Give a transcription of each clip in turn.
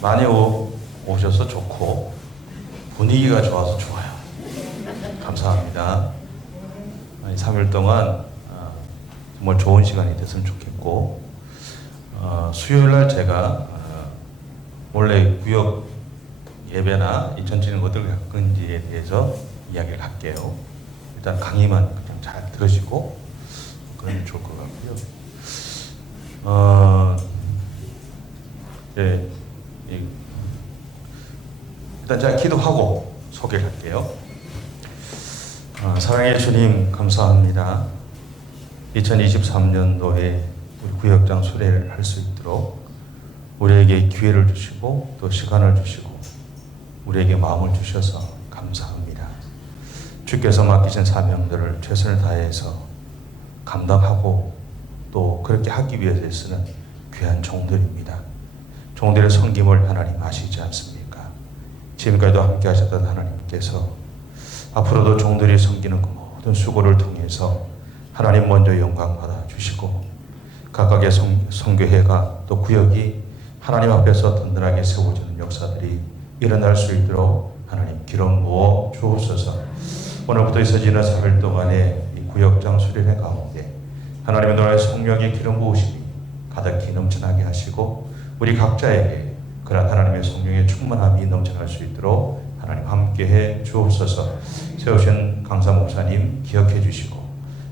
많이 오셔서 좋고 분위기가 좋아서 좋아요. 감사합니다. 3일 동안 정말 좋은 시간이 됐으면 좋겠고, 수요일 날 제가 원래 구역 예배나 이 전체는 어떻게 할 건지에 대해서 이야기를 할게요. 일단 강의만 그냥 잘 들으시고 그러면 좋을 것 같고요. 일단 제가 기도하고 소개를 할게요. 사랑의 주님 감사합니다. 2023년도에 우리 구역장 수례를 할 수 있도록 우리에게 기회를 주시고 또 시간을 주시고 우리에게 마음을 주셔서 감사합니다. 주께서 맡기신 사명들을 최선을 다해서 감당하고 또 그렇게 하기 위해서 쓰는 귀한 종들입니다. 종들의 섬김을 하나님 아시지 않습니까? 지금까지도 함께 하셨던 하나님께서 앞으로도 종들이 섬기는 그 모든 수고를 통해서 하나님 먼저 영광 받아 주시고 각각의 선교회가 또 구역이 하나님 앞에서 든든하게 세워지는 역사들이 일어날 수 있도록 하나님 기름 부어 주옵소서. 오늘부터 있어지는 3일 동안의 이 구역장 수련회 가운데 하나님의 나라의 성령의 기름 부으심이 가득히 넘쳐나게 하시고 우리 각자에게 그런 하나님의 성령의 충만함이 넘쳐날 수 있도록 하나님 함께해 주옵소서. 세우신 강사 목사님 기억해 주시고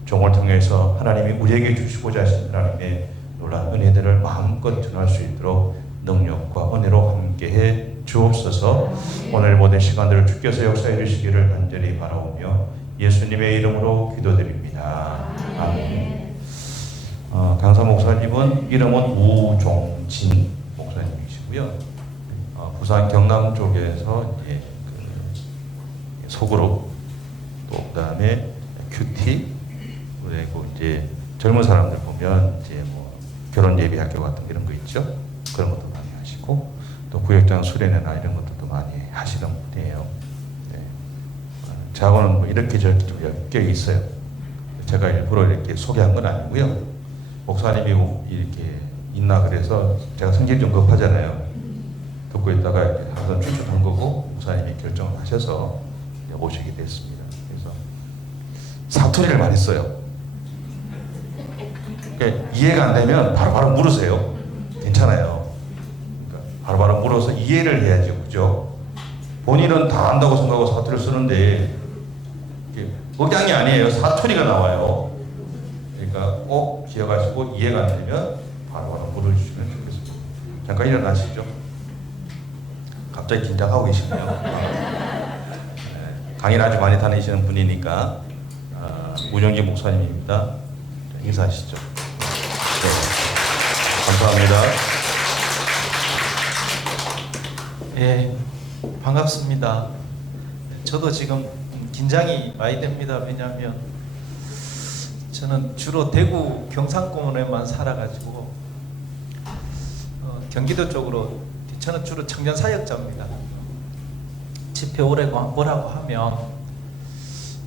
종을 통해서 하나님이 우리에게 주시고자 하신 하나님의 놀라운 은혜들을 마음껏 전할 수 있도록 능력과 은혜로 함께해 주옵소서. 오늘 모든 시간들을 주께서 역사해 주시기를 간절히 바라오며 예수님의 이름으로 기도드립니다. 아멘. 강사 목사님은 이름은 우종진 목사님이시고요. 부산 경남 쪽에서 이제 소그룹 또 그다음에 큐티 그리고 이제 젊은 사람들 보면 이제 뭐 결혼 예비 학교 같은 이런 거 있죠. 그런 것도 많이 하시고 또 구역장 수련회나 이런 것들도 많이 하시는 분이에요. 네. 저하고는 뭐 이렇게 저렇게 좀 엮여 있어요. 제가 일부러 이렇게 소개한 건 아니고요. 목사님이 이렇게 있나 그래서 제가 성질이 좀 급하잖아요. 듣고 있다가 항상 추천한 거고 목사님이 결정을 하셔서 오시게 됐습니다. 그래서 사투리를 많이 써요. 그러니까 이해가 안 되면 바로바로 물으세요. 괜찮아요. 그러니까 바로바로 물어서 이해를 해야죠. 그죠? 본인은 다 안다고 생각하고 사투리를 쓰는데 억양이 아니에요. 사투리가 나와요. 그러니까 꼭 기억하시고 이해가 안 되면 바로바로 물어주시면 좋겠습니다. 잠깐 일어나시죠. 갑자기 긴장하고 계시네요. 강의를 아주 많이 다니시는 분이니까 우정진 목사님입니다. 인사하시죠. 네. 감사합니다. 예, 반갑습니다. 저도 지금 긴장이 많이 됩니다. 왜냐하면 저는 주로 대구 경상권에만 살아가지고 경기도 쪽으로 저는 주로 청년 사역자입니다. 집회 오라고 하면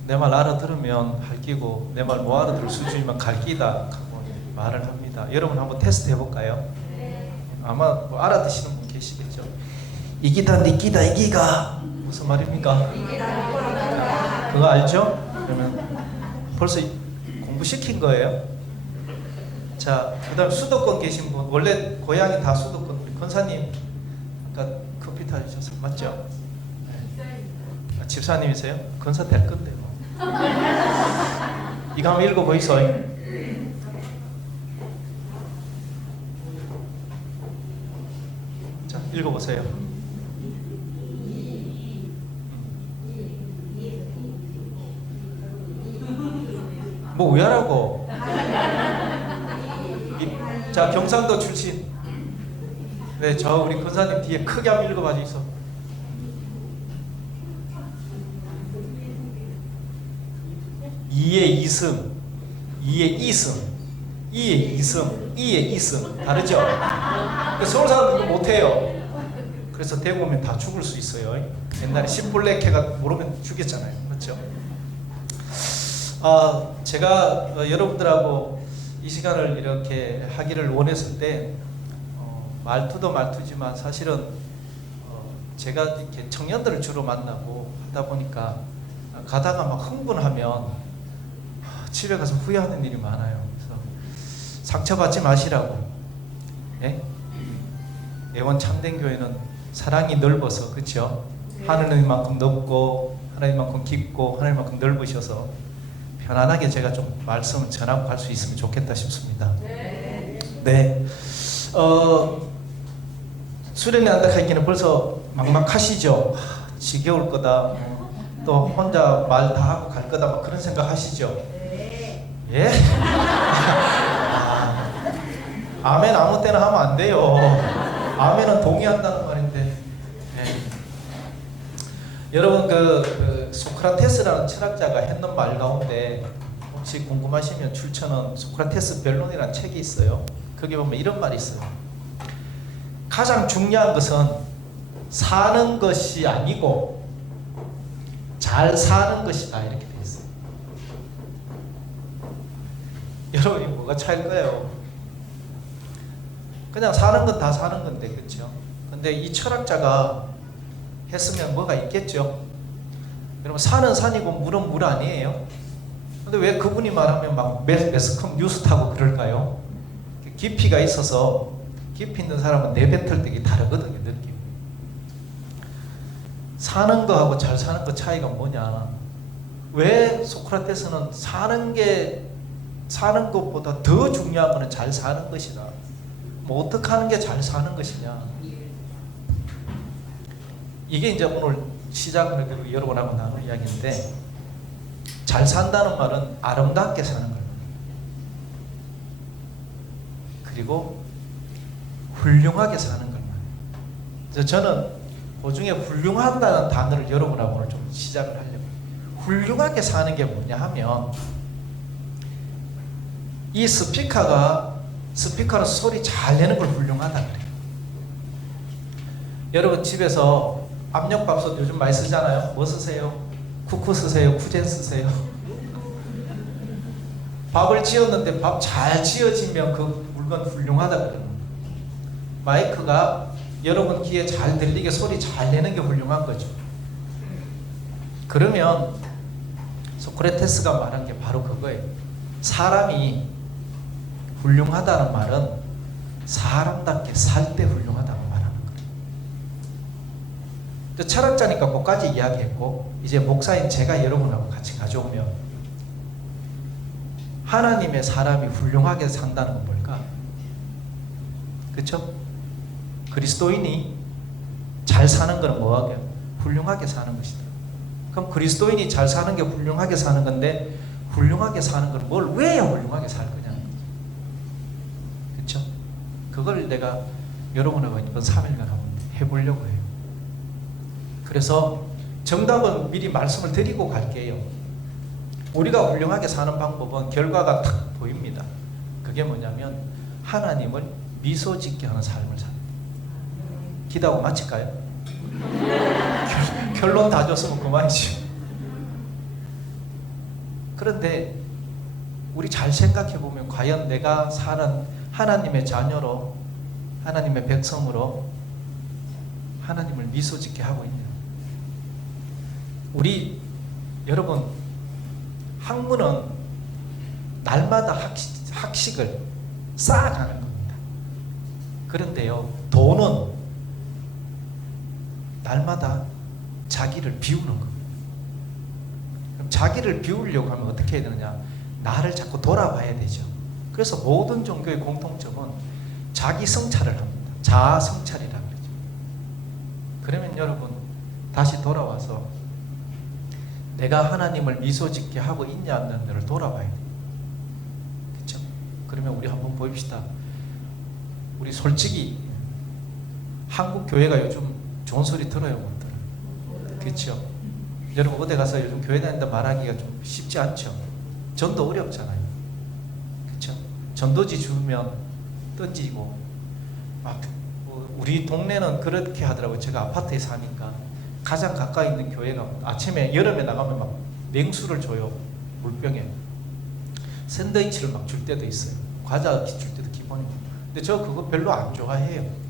내 말 알아들으면 할끼고 내 말 못 알아들을 수준이면 갈끼다 하고 말을 합니다. 여러분 한번 테스트 해볼까요? 아마 뭐 알아듣시는 분 계시겠죠? 이기다 니기다 이기가 무슨 말입니까? 그거 알죠? 그러면 벌써 공부시킨 거예요. 자, 그 다음 수도권 계신 분, 원래 고향이 다 수도권, 우리 권사님 아까 컴퓨터 하셔서 맞죠? 네. 집사님이세요? 권사 될 건데 뭐. 이거 한번 읽어보이소. 자, 읽어보세요. 뭐 왜 하라고? 자, 경상도 출신. 네, 저 우리 권사님 뒤에 크게 한번 읽어봐 주이소. 이의 이승, 이의 이승, 이의 이승, 이의 이승 다르죠? 서울 사람들도 못해요. 그래서 대구 오면 다 죽을 수 있어요. 옛날에 신불레케가 모르면 죽였잖아요. 그렇죠? 제가 여러분들하고 이 시간을 이렇게 하기를 원했을 때 말투도 말투지만 사실은 제가 이렇게 청년들을 주로 만나고 하다 보니까 가다가 막 흥분하면 집에 가서 후회하는 일이 많아요. 그래서 상처받지 마시라고. 예? 애원 참된 교회는 사랑이 넓어서, 그렇죠? 하늘만큼 넓고 하나님만큼 깊고 하나님만큼 넓으셔서 편안하게 제가 좀 말씀을 전하고 갈 수 있으면 좋겠다 싶습니다. 네. 수련회 하기는 벌써 막막하시죠? 지겨울 거다. 또 혼자 말 다 하고 갈 거다. 막 그런 생각 하시죠? 예? 아멘 아무 때나 하면 안 돼요. 아멘은 동의한다는 말인데. 예. 여러분 그 소크라테스라는 철학자가 했는 말 가운데 혹시 궁금하시면 출처는 소크라테스 변론이라는 책이 있어요. 거기 보면 이런 말이 있어요. 가장 중요한 것은 사는 것이 아니고 잘 사는 것이다, 이렇게 되어 있어요. 여러분이 뭐가 차일까요? 그냥 사는 건 다 사는 건데, 그렇죠? 근데 이 철학자가 했으면 뭐가 있겠죠? 여러분, 산은 산이고 물은 물 아니에요? 근데 왜 그분이 말하면 막 매스컴 뉴스 타고 그럴까요? 깊이가 있어서 깊이 있는 사람은 내뱉을 때가 다르거든요, 느낌. 사는 거하고 잘 사는 거 차이가 뭐냐? 왜 소크라테스는 사는 것보다 더 중요한 거는 잘 사는 것이다. 뭐 어떻게 하는 게 잘 사는 것이냐? 이게 이제 오늘 시작으로 여러분하고 나눌 이야기인데, 잘 산다는 말은 아름답게 사는 거예요. 그리고 훌륭하게 사는 거예요. 그래서 저는 그 중에 훌륭하다는 단어를 여러분하고 오늘 좀 시작을 하려고. 훌륭하게 사는 게 뭐냐 하면, 이 스피커로 소리 잘 내는 걸 훌륭하다 그래요. 여러분 집에서 압력밥솥 요즘 많이 쓰잖아요. 뭐 쓰세요? 쿠쿠 쓰세요? 쿠젠 쓰세요? 밥을 지었는데 밥 잘 지어지면 그 물건 훌륭하다 그래요. 마이크가 여러분 귀에 잘 들리게 소리 잘 내는 게 훌륭한 거죠. 그러면 소크라테스가 말한 게 바로 그거예요. 사람이 훌륭하다는 말은 사람답게 살 때 훌륭하다고 말하는 거예요. 철학자니까 그것까지 이야기했고, 이제 목사인 제가 여러분하고 같이 가져오면, 하나님의 사람이 훌륭하게 산다는 건 뭘까? 그렇죠? 그리스도인이 잘 사는 건 뭐하게? 훌륭하게 사는 것이다. 그럼 그리스도인이 잘 사는 게 훌륭하게 사는 건데, 훌륭하게 사는 건 뭘 왜 훌륭하게 살 거냐? 그렇죠? 그걸 내가 여러분하고 이번 3일간 한번 해보려고 해요. 그래서 정답은 미리 말씀을 드리고 갈게요. 우리가 훌륭하게 사는 방법은 결과가 딱 보입니다. 그게 뭐냐면 하나님을 미소 짓게 하는 삶을 삽니다. 기도하고 마칠까요? 결론 다 줬으면 그만이지. 그런데 우리 잘 생각해 보면 과연 내가 사는 하나님의 자녀로, 하나님의 백성으로 하나님을 미소 짓게 하고 있냐? 우리 여러분, 학문은 날마다 학식을 쌓아가는 겁니다. 그런데요, 돈은 날마다 자기를 비우는 겁니다. 그럼 자기를 비우려고 하면 어떻게 해야 되느냐? 나를 자꾸 돌아봐야 되죠. 그래서 모든 종교의 공통점은 자기 성찰을 합니다. 자아 성찰이라고 그러죠. 그러면 여러분, 다시 돌아와서 내가 하나님을 미소 짓게 하고 있냐 없냐를 돌아봐야 돼요. 그렇죠? 그러면 우리 한번 보입시다. 우리 솔직히 한국 교회가 요즘 좋은 소리 들어요, 못 들어요? 그렇죠? 여러분 어디 가서 요즘 교회 다닌다 말하기가 좀 쉽지 않죠? 전도 어렵잖아요. 그렇죠? 전도지 주면 던지고 막 우리 동네는 그렇게 하더라고요. 제가 아파트에 사니까 가장 가까이 있는 교회가 아침에 여름에 나가면 막 냉수를 줘요. 물병에 샌드위치를 막 줄 때도 있어요. 과자 줄 때도 기본이고. 근데 저 그거 별로 안 좋아해요.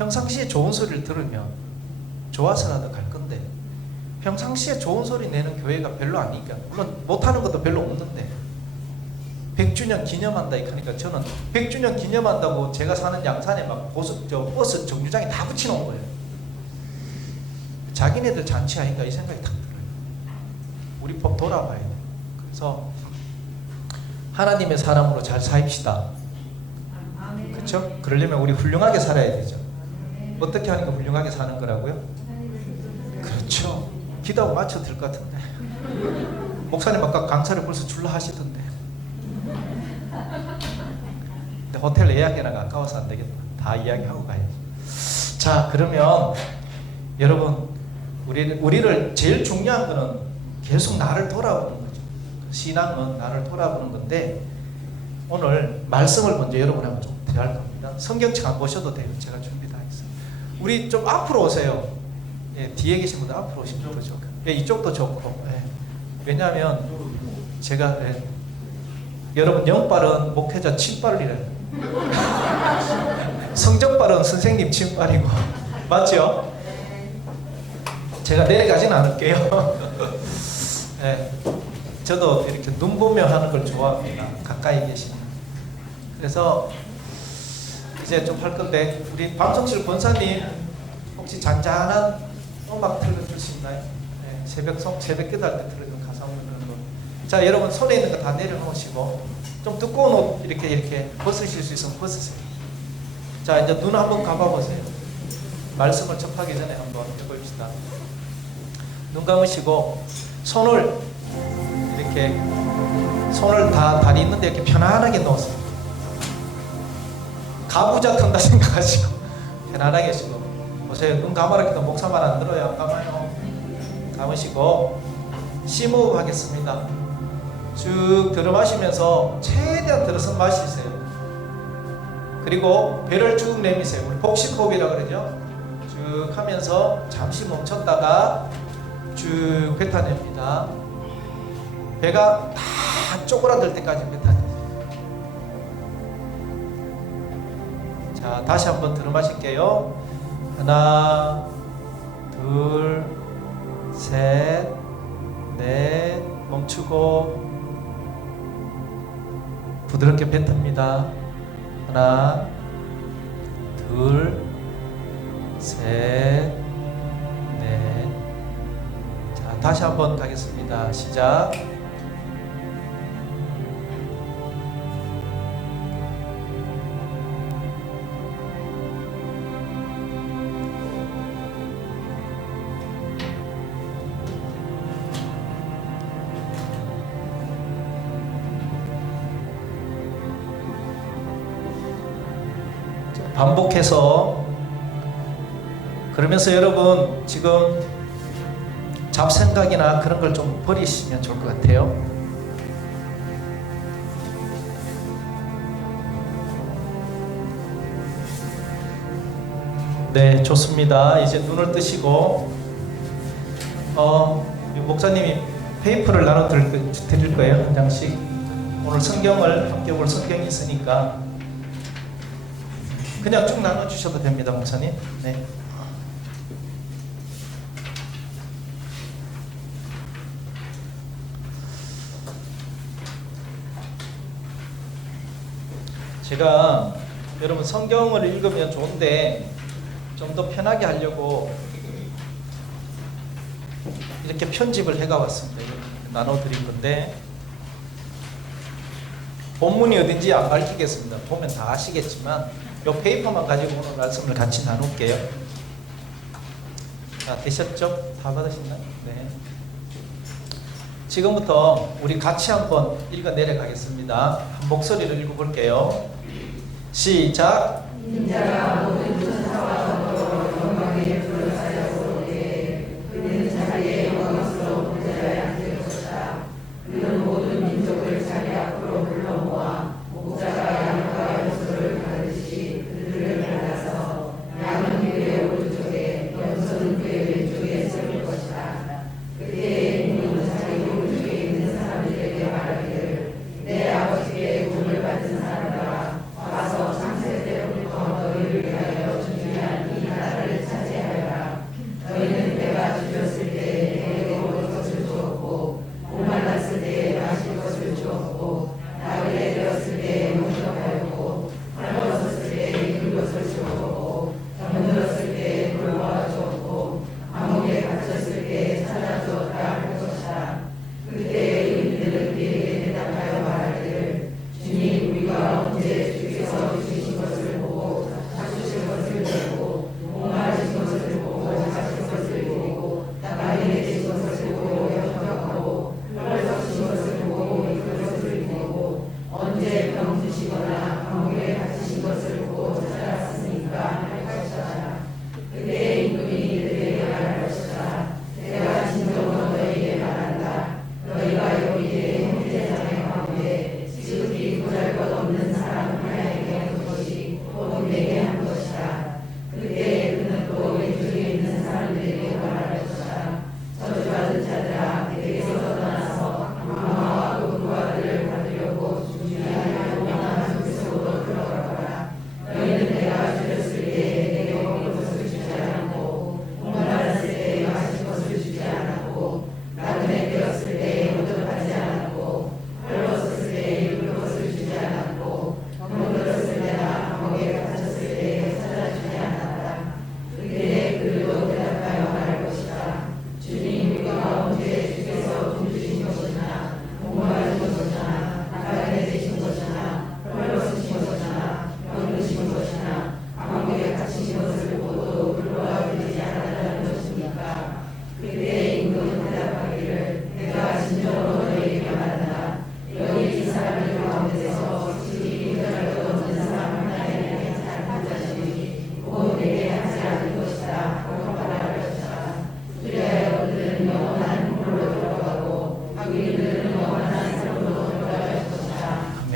평상시에 좋은 소리를 들으면 좋아서라도 갈 건데 평상시에 좋은 소리 내는 교회가 별로 아니니까 물론 못하는 것도 별로 없는데 100주년 기념한다 그러니까 저는 100주년 기념한다고 제가 사는 양산에 막 버스 정류장에 다 붙여놓은 거예요. 자기네들 잔치 아닌가 이 생각이 딱 들어요. 우리 법 돌아봐야 돼요. 그래서 하나님의 사람으로 잘 사입시다. 그렇죠? 그러려면 우리 훌륭하게 살아야 되죠. 어떻게 하니까 훌륭하게 사는 거라고요? 그렇죠. 기도하고 맞춰 들 것 같은데 목사님 아까 강사를 벌써 줄라 하시던데 근데 호텔 예약해놔가 아까워서 안 되겠다. 다 이야기하고 가야지. 자, 그러면 여러분 우리를 제일 중요한 거는 계속 나를 돌아보는 거죠. 신앙은 나를 돌아보는 건데 오늘 말씀을 먼저 여러분하고 좀 대할 겁니다. 성경책 안 보셔도 돼요. 제가 준비 다 했어요. 우리 좀 앞으로 오세요. 예, 뒤에 계신 분들 앞으로 오시면 좋죠. 예, 이쪽도 좋고. 예. 왜냐하면 제가 여러분 영빨은 목회자 침빨이래요. 성적빨은 선생님 침빨이고 맞죠? 제가 내려가진 않을게요. 예, 저도 이렇게 눈 보며 하는 걸 좋아합니다. 가까이 계시면. 그래서 이제 좀 할 건데 우리 방송실 권사님 혹시 잔잔한 음악 틀어줄 수 있나요? 네, 새벽 기도 할 때 틀어주는 가사음을 그런 거. 자, 여러분 손에 있는 거 다 내려놓으시고 좀 두꺼운 옷 이렇게 벗으실 수 있으면 벗으세요. 자, 이제 눈 한번 감아보세요. 말씀을 접하기 전에 한번 해봅시다. 눈 감으시고 손을 다 다리 있는데 이렇게 편안하게 넣으세요. 가부좌 턴다 생각하시고 편안하게 하시고 보세요. 눈 감아라 해도 목사만 안 들어요. 안 감아요. 감으시고 심호흡 하겠습니다. 쭉 들어 마시면서 최대한 들어서 마시세요. 그리고 배를 쭉 내미세요. 우리 복식호흡이라고 그러죠. 쭉 하면서 잠시 멈췄다가 쭉 뱉어냅니다. 배가 다 쪼그라들 때까지 뱉어내세요. 자, 다시 한번 들어 마실게요. 하나, 둘, 셋, 넷, 멈추고 부드럽게 뱉습니다. 하나, 둘, 셋, 넷. 자, 다시 한번 가겠습니다. 시작. 반복해서 그러면서 여러분 지금 잡생각이나 그런 걸 좀 버리시면 좋을 것 같아요. 네, 좋습니다. 이제 눈을 뜨시고 목사님이 페이퍼를 나눠 드릴 거예요. 한 장씩. 오늘 성경을 함께 볼 성경이 있으니까 그냥 쭉 나눠주셔도 됩니다, 목사님. 네. 제가 여러분 성경을 읽으면 좋은데 좀 더 편하게 하려고 이렇게 편집을 해가 왔습니다. 이렇게 나눠드린 건데 본문이 어딘지 안 밝히겠습니다. 보면 다 아시겠지만 이 페이퍼만 가지고 오늘 말씀을 같이 나눌게요. 자, 되셨죠? 다 받으셨나요? 네. 지금부터 우리 같이 한번 읽어 내려가겠습니다. 한 목소리로 읽어볼게요. 시작. 인자가 모든 천사와 언어로 영광의 불을 사여오르되 그는 자기의 영광스러운 보좌에 앉으셨다. 그는 모든 민족을 자기 앞으로 불러 모아 목자가 양과 염소를 가르듯이 그들을 갈라서 양은 그의 오른쪽에 염소는 그의 왼쪽에 세울 것이다. 그때에 누구는 자기 오른쪽에 있는 사람들에게 말하기를 내 아버지께 복을 받은 사람들아 와서 창세 때부터 너희를 위하여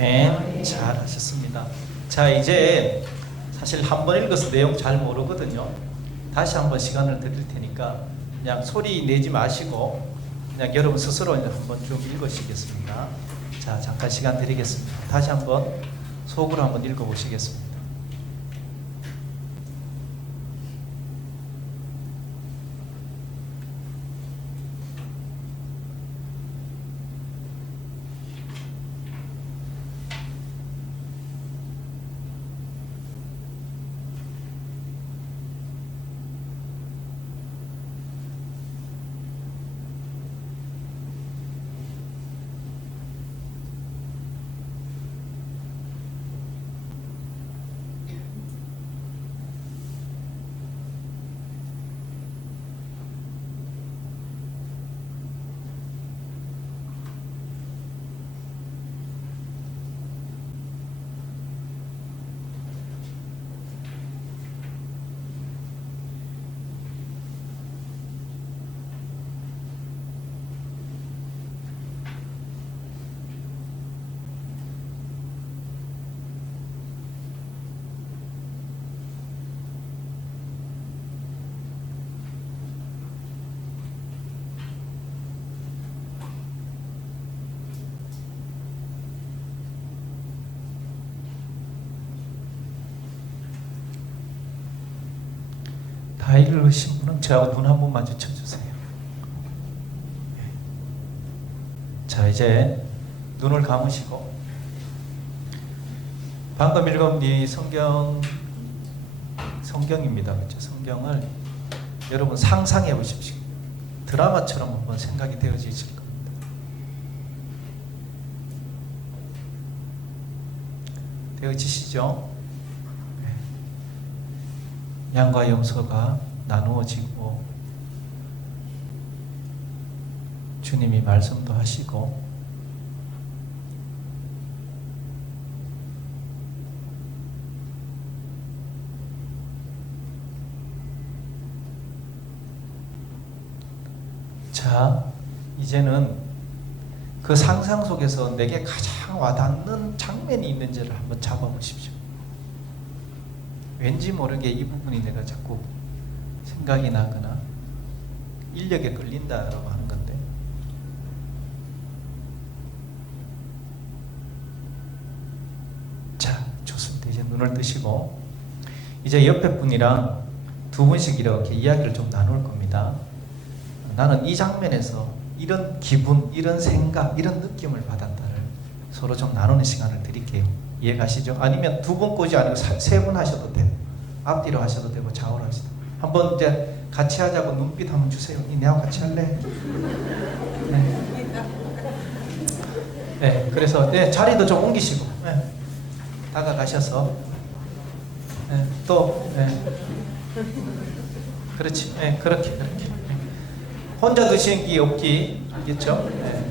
아멘. 잘하셨습니다. 자, 이제 사실 한 번 읽어서 내용 잘 모르거든요. 다시 한번 시간을 드릴 테니까 그냥 소리 내지 마시고 그냥 여러분 스스로 한번 좀 읽으시겠습니다. 자, 잠깐 시간 드리겠습니다. 다시 한번 속으로 한번 읽어보시겠습니다. 다 읽으신 분은 저하고 눈 한 번 마주쳐 주세요. 자, 이제 눈을 감으시고 방금 읽은 이 성경입니다. 그렇죠? 성경을 여러분 상상해 보십시오. 드라마처럼 한번 생각이 되어지실 겁니다. 되어지시죠? 양과 염소가 나누어지고 주님이 말씀도 하시고 자, 이제는 그 상상 속에서 내게 가장 와닿는 장면이 있는지를 한번 잡아보십시오. 왠지 모르게 이 부분이 내가 자꾸 생각이 나거나 인력에 끌린다라고 하는 건데, 자, 좋습니다. 이제 눈을 뜨시고 이제 옆에 분이랑 두 분씩 이렇게 이야기를 좀 나눌 겁니다. 나는 이 장면에서 이런 기분, 이런 생각, 이런 느낌을 받았다를 서로 좀 나누는 시간을 드릴게요. 이해가시죠? 아니면 두 분 꼬지 아니고 세 분 하셔도 돼요. 앞뒤로 하셔도 되고 좌우로 하셔도 돼요. 한번 이제 같이 하자고 눈빛 한번 주세요. 내하고 같이 할래? 네. 네, 그래서 네, 자리도 좀 옮기시고 네. 다가가셔서 네, 또 네. 그렇지, 네, 그렇게 혼자 드시기 없기, 알겠죠? 네.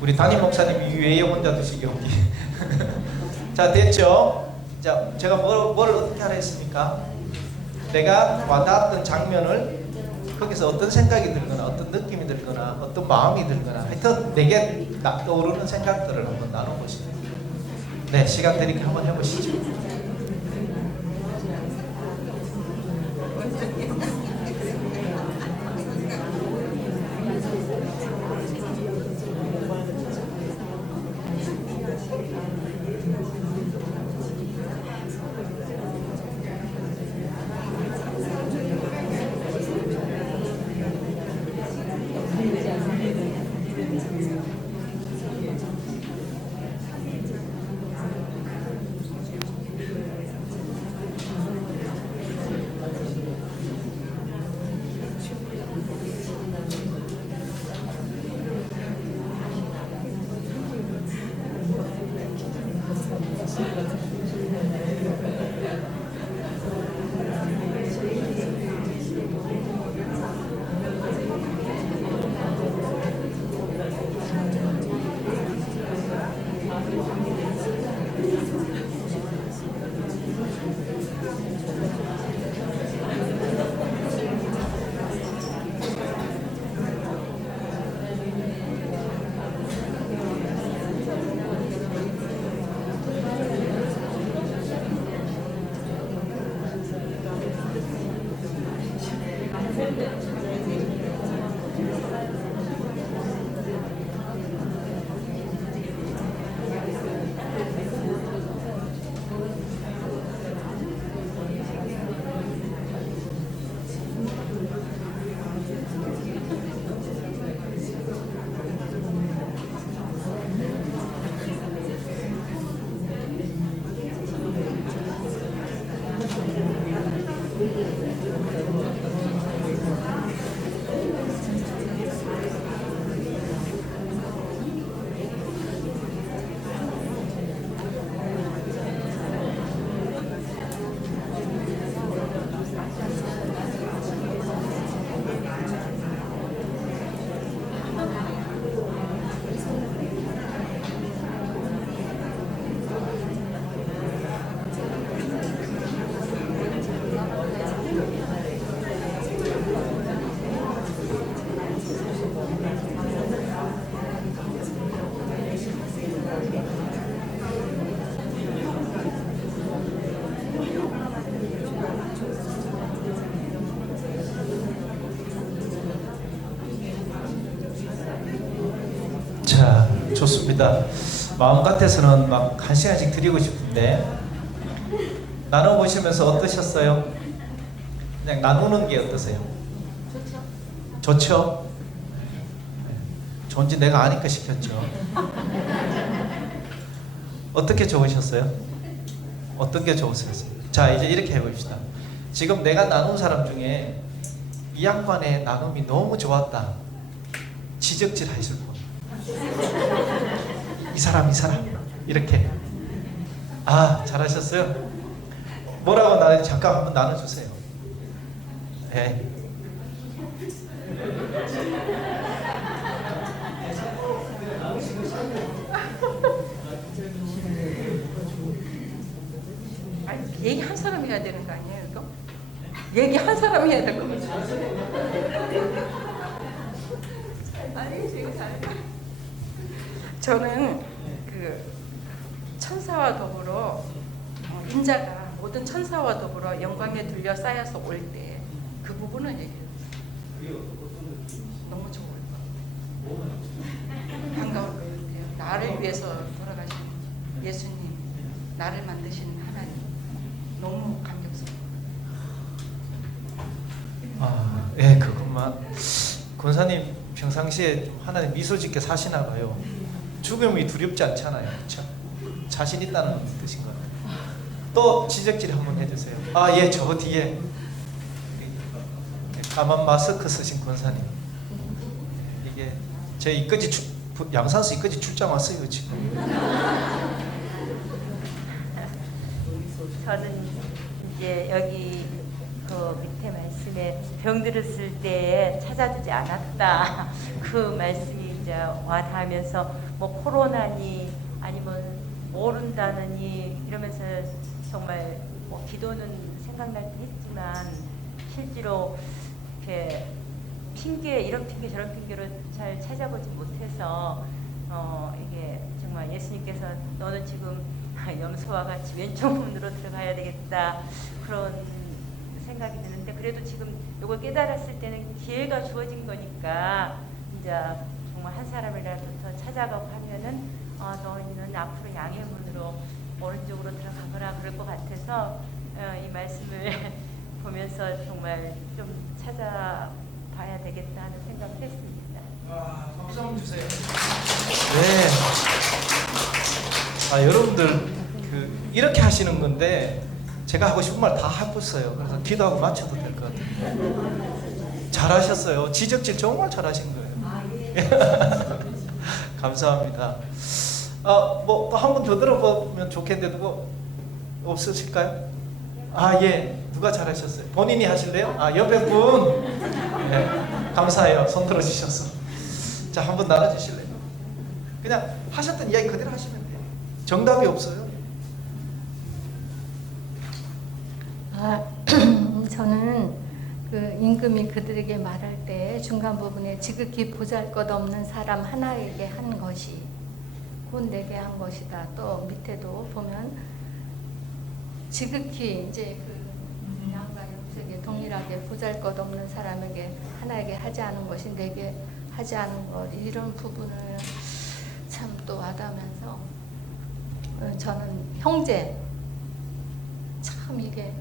우리 담임 목사님 이외에 혼자 드시기 없기. 자, 됐죠? 자, 제가 뭘 어떻게 하라 했습니까? 내가 와닿았던 장면을 거기서 어떤 생각이 들거나 어떤 느낌이 들거나 어떤 마음이 들거나 하여튼 내게 떠오르는 생각들을 한번 나눠보시죠. 네, 시간 되니까 한번 해보시죠. 알겠습니다. 마음 같아서는 막 1시간씩 드리고 싶은데 나눠보시면서 어떠셨어요? 그냥 나누는 게 어떠세요? 좋죠? 좋은지 내가 아니까 시켰죠. 어떻게 좋으셨어요? 어떤 게 좋으셨어요? 자, 이제 이렇게 해봅시다. 지금 내가 나눈 사람 중에 이 양반의 나눔이 너무 좋았다. 지적질 하실 분. 이 사람 이렇게. 아, 잘하셨어요? 뭐라고 나는지 잠깐 한번 나눠주세요. 네. 아니, 얘기 한 사람이 해야 되는 거 아니에요, 이거? 얘기 한 사람이 해야 될 거 아니, 지금 저는 그 천사와 더불어 인자가 모든 천사와 더불어 영광에 둘러싸여서 올 때 그 부분을 얘기해요. 너무 좋을 것 같아요. 반가울 것 같아요. 나를 위해서 돌아가신 예수님, 나를 만드신 하나님, 너무 감격스러워요. 아, 예, 그것만. 권사님 평상시에 좀 하나님 미소 짓게 사시나 봐요. 죽음이 두렵지 않잖아요. 그렇죠? 자신 있다는 뜻인 것 같아요. 또 지적질 한번 해주세요. 아, 예, 저 뒤에 까만 마스크 쓰신 권사님. 이게 제 이까지 양산서 이까지 출장 왔어요 지금. 저는 이제 여기 그 밑에 말씀에 병 들었을 때에 찾아주지 않았다. 그 말씀이 이제 와닿으면서 뭐 코로나니 아니면 모른다느니 이러면서 정말 뭐 기도는 생각날 때 했지만 실제로 이렇게 이런 핑계 저런 핑계로 잘 찾아보지 못해서 이게 정말 예수님께서 너는 지금 염소와 같이 왼쪽 문으로 들어가야 되겠다 그런 생각이 드는데 그래도 지금 이걸 깨달았을 때는 기회가 주어진 거니까 이제 정말 한 사람이라도 더 찾아가고 하면은 너희는 앞으로 양의 문으로 오른쪽으로 들어가거라 그럴 것 같아서 이 말씀을 보면서 정말 좀 찾아봐야 되겠다 하는 생각을 했습니다. 와, 박수 한번 주세요. 네. 아, 여러분들 이렇게 하시는 건데 제가 하고 싶은 말 다 해봤어요. 그래서 기도하고 마쳐도 될 것 같아요. 잘하셨어요. 지적질 정말 잘하신 거예요. 감사합니다. 뭐 또 한 번 더 들어보면 좋겠는데 뭐 없으실까요? 아, 예. 누가 잘하셨어요? 본인이 하실래요? 아, 옆에 분. 네, 감사해요. 손 들어주셔서. 자, 한번 나눠주실래요? 그냥 하셨던 이야기 그대로 하시면 돼요. 정답이 없어요. 저는 그 임금이 그들에게 말할 때 중간 부분에 지극히 보잘것없는 사람 하나에게 한 것이 곧 내게 한 것이다. 또 밑에도 보면 지극히 이제 그 양과 염색에 동일하게 보잘것없는 사람에게 하나에게 하지 않은 것이 내게 하지 않은 것 이런 부분을 참 또 와닿으면서 저는 형제 참 이게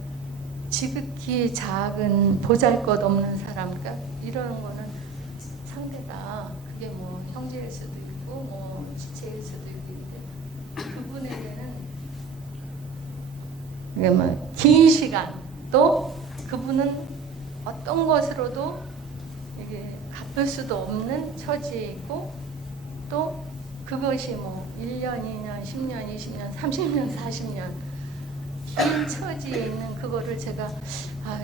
지극히 작은 보잘것없는 사람 그러니까 이런 거는 상대가 그게 뭐 형제일 수도 있고 뭐 지체일 수도 있는데 그분에게는 이게 뭐 긴 시간 또 그분은 어떤 것으로도 이게 갚을 수도 없는 처지에 있고 또 그것이 뭐 1년, 2년, 10년, 20년, 30년, 40년 긴 처지에 있는 그거를 제가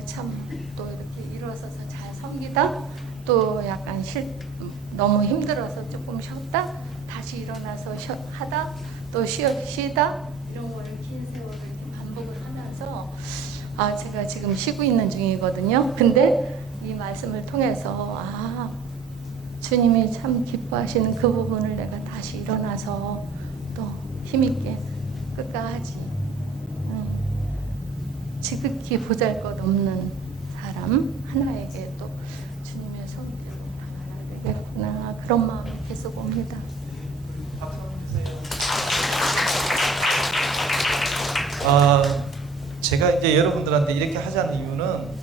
참 또 이렇게 일어서서 잘 섬기다 또 약간 너무 힘들어서 조금 쉬었다 다시 일어나서 하다 또 쉬다 이런 거를 긴 세월을 이렇게 반복을 하면서 제가 지금 쉬고 있는 중이거든요. 근데 이 말씀을 통해서 주님이 참 기뻐하시는 그 부분을 내가 다시 일어나서 또 힘있게 끝까지 지극히 보잘것없는 사람 하나에게 또 주님의 손길을 나가야 되겠구나 그런 마음이 계속 옵니다. 박수 한번 제가 이제 여러분들한테 이렇게 하자는 이유는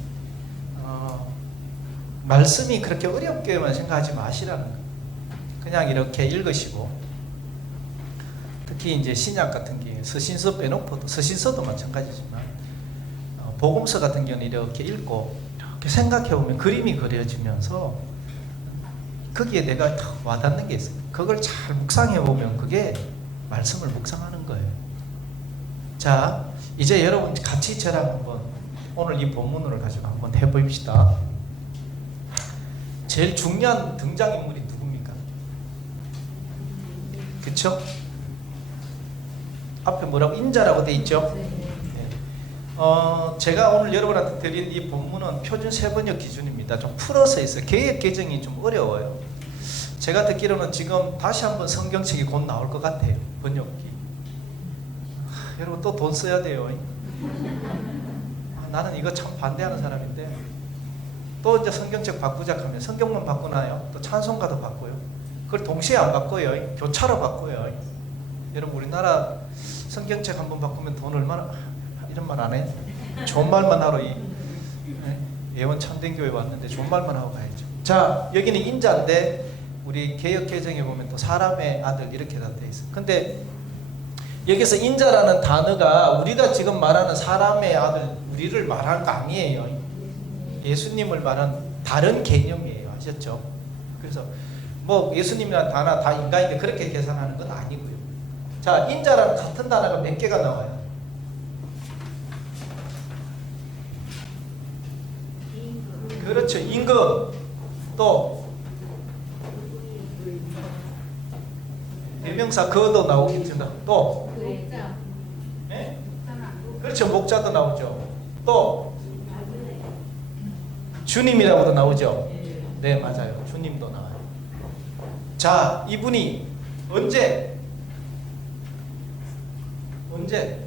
말씀이 그렇게 어렵게만 생각하지 마시라는 거예요. 그냥 이렇게 읽으시고, 특히 이제 신약 같은 경우에 서신서 빼놓고도, 서신서도 마찬가지지만 복음서 같은 경우는 이렇게 읽고 이렇게 생각해 보면 그림이 그려지면서 거기에 내가 탁 와닿는 게 있어요. 그걸 잘 묵상해 보면 그게 말씀을 묵상하는 거예요. 자, 이제 여러분 같이 저랑 한번 오늘 이 본문을 가지고 한번 해봅시다. 제일 중요한 등장인물이 누굽니까? 그쵸? 앞에 뭐라고? 인자라고 돼 있죠? 네. 제가 오늘 여러분한테 드린 이 본문은 표준 세번역 기준입니다. 좀 풀어서 있어요. 개역 개정이 좀 어려워요. 제가 듣기로는 지금 다시 한번 성경책이 곧 나올 것 같아요. 번역기. 여러분 또 돈 써야 돼요. 나는 이거 참 반대하는 사람인데, 또 이제 성경책 바꾸자 하면 성경만 바꾸나요? 또 찬송가도 바꿔요. 그걸 동시에 안 바꿔요. 교차로 바꿔요. 여러분 우리나라 성경책 한번 바꾸면 돈 얼마나, 이런 말 안 해? 좋은 말만 하러 예원 참된교회 왔는데 좋은 말만 하고 가야죠. 자, 여기는 인자인데 우리 개역 개정에 보면 또 사람의 아들 이렇게 다 돼 있어요. 근데 여기서 인자라는 단어가 우리가 지금 말하는 사람의 아들, 우리를 말하는 거 아니에요. 예수님을 말하는 다른 개념이에요. 아셨죠? 그래서 뭐 예수님이라는 단어 다 인간인데 그렇게 계산하는 건 아니고요. 자, 인자라는 같은 단어가 몇 개가 나와요? 그렇죠. 임금, 또 대명사 그도 나오겠죠. 또 네? 그렇죠. 목자도 나오죠. 또 주님이라고도 나오죠. 네, 맞아요. 주님도 나와요. 자, 이분이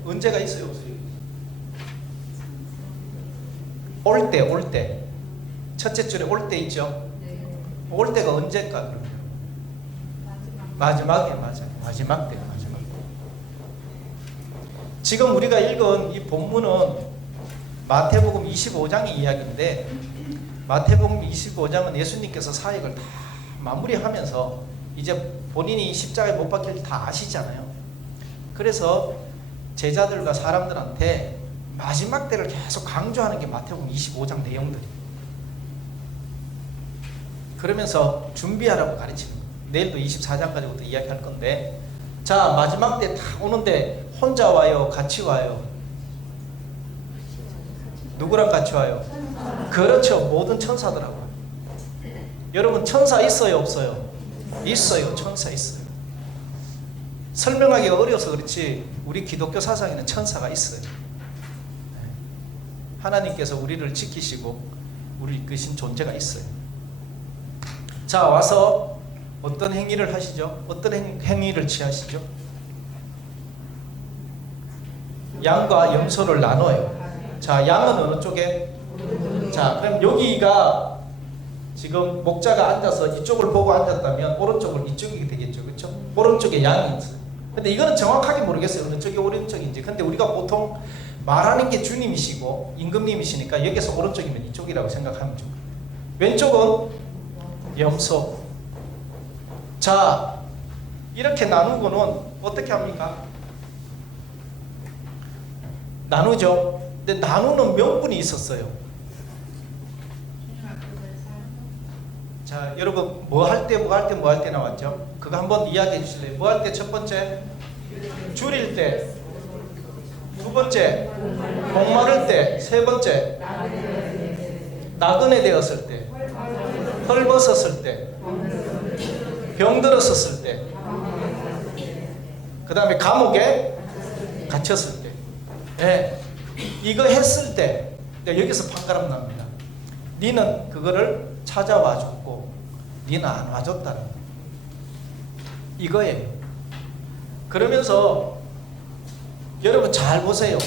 언제가 있어요, 없어요? 올 때. 첫째 줄에 올 때 있죠? 올 때가 언제일까, 그러면? 마지막에, 맞아요. 마지막 때. 지금 우리가 읽은 이 본문은 마태복음 25장의 이야기인데, 마태복음 25장은 예수님께서 사역을 다 마무리하면서 이제 본인이 십자가에 못 박힐 다 아시잖아요. 그래서 제자들과 사람들한테 마지막 때를 계속 강조하는 게 마태복음 25장 내용들이에요. 그러면서 준비하라고 가르치는 거예요. 내일도 24장까지부터 이야기할 건데, 자, 마지막 때 다 오는데 혼자 와요? 같이 와요? 누구랑 같이 와요? 그렇죠. 모든 천사들하고. 여러분 천사 있어요, 없어요? 있어요. 천사 있어요. 설명하기가 어려워서 그렇지 우리 기독교 사상에는 천사가 있어요. 하나님께서 우리를 지키시고 우리를 이끄신 존재가 있어요. 자, 와서 어떤 행위를 하시죠? 어떤 행위를 취하시죠? 양과 염소를 나눠요. 자, 양은 어느 쪽에? 자, 그럼 여기가 지금 목자가 앉아서 이쪽을 보고 앉았다면 오른쪽은 이쪽이 되겠죠. 그렇죠? 오른쪽에 양이 있어요. 근데 이거는 정확하게 모르겠어요. 어느 쪽이 오른쪽인지. 근데 우리가 보통 말하는 게 주님이시고 임금님이시니까 여기서 오른쪽이면 이쪽이라고 생각하면 좋아요. 왼쪽은 염소. 자, 이렇게 나누고는 어떻게 합니까? 나누죠. 근데 나누는 명분이 있었어요. 자, 여러분 뭐 할 때 나왔죠? 그거 한번 이야기해 주실래요? 뭐 할 때? 첫 번째 줄일 때, 두 번째 목마를 때, 세 번째 나그네 되었을 때, 헐벗었을 때, 병들었었을 때, 그 다음에 감옥에 갇혔을 때. 네. 이거 했을 때 여기서 판가름 납니다. 니는 그거를 찾아와 줬고 니는 안 와줬다는 이거예요. 그러면서 여러분 잘 보세요.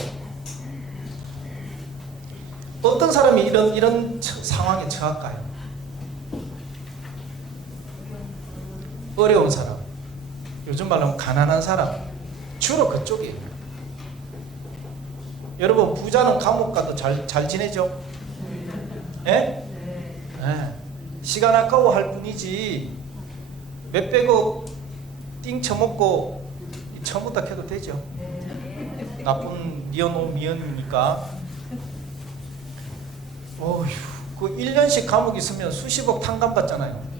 어떤 사람이 이런 상황에 처할까요? 어려운 사람, 요즘 말로 하면 가난한 사람, 주로 그쪽이에요. 여러분 부자는 감옥 가도 잘 지내죠? 예? 예. 시간 아까워 할 뿐이지 몇백억 띵 쳐먹고 처음부터 해도 되죠. 나쁜 미연이니까. 어휴, 그 1년씩 감옥 있으면 수십억 탕감 받잖아요.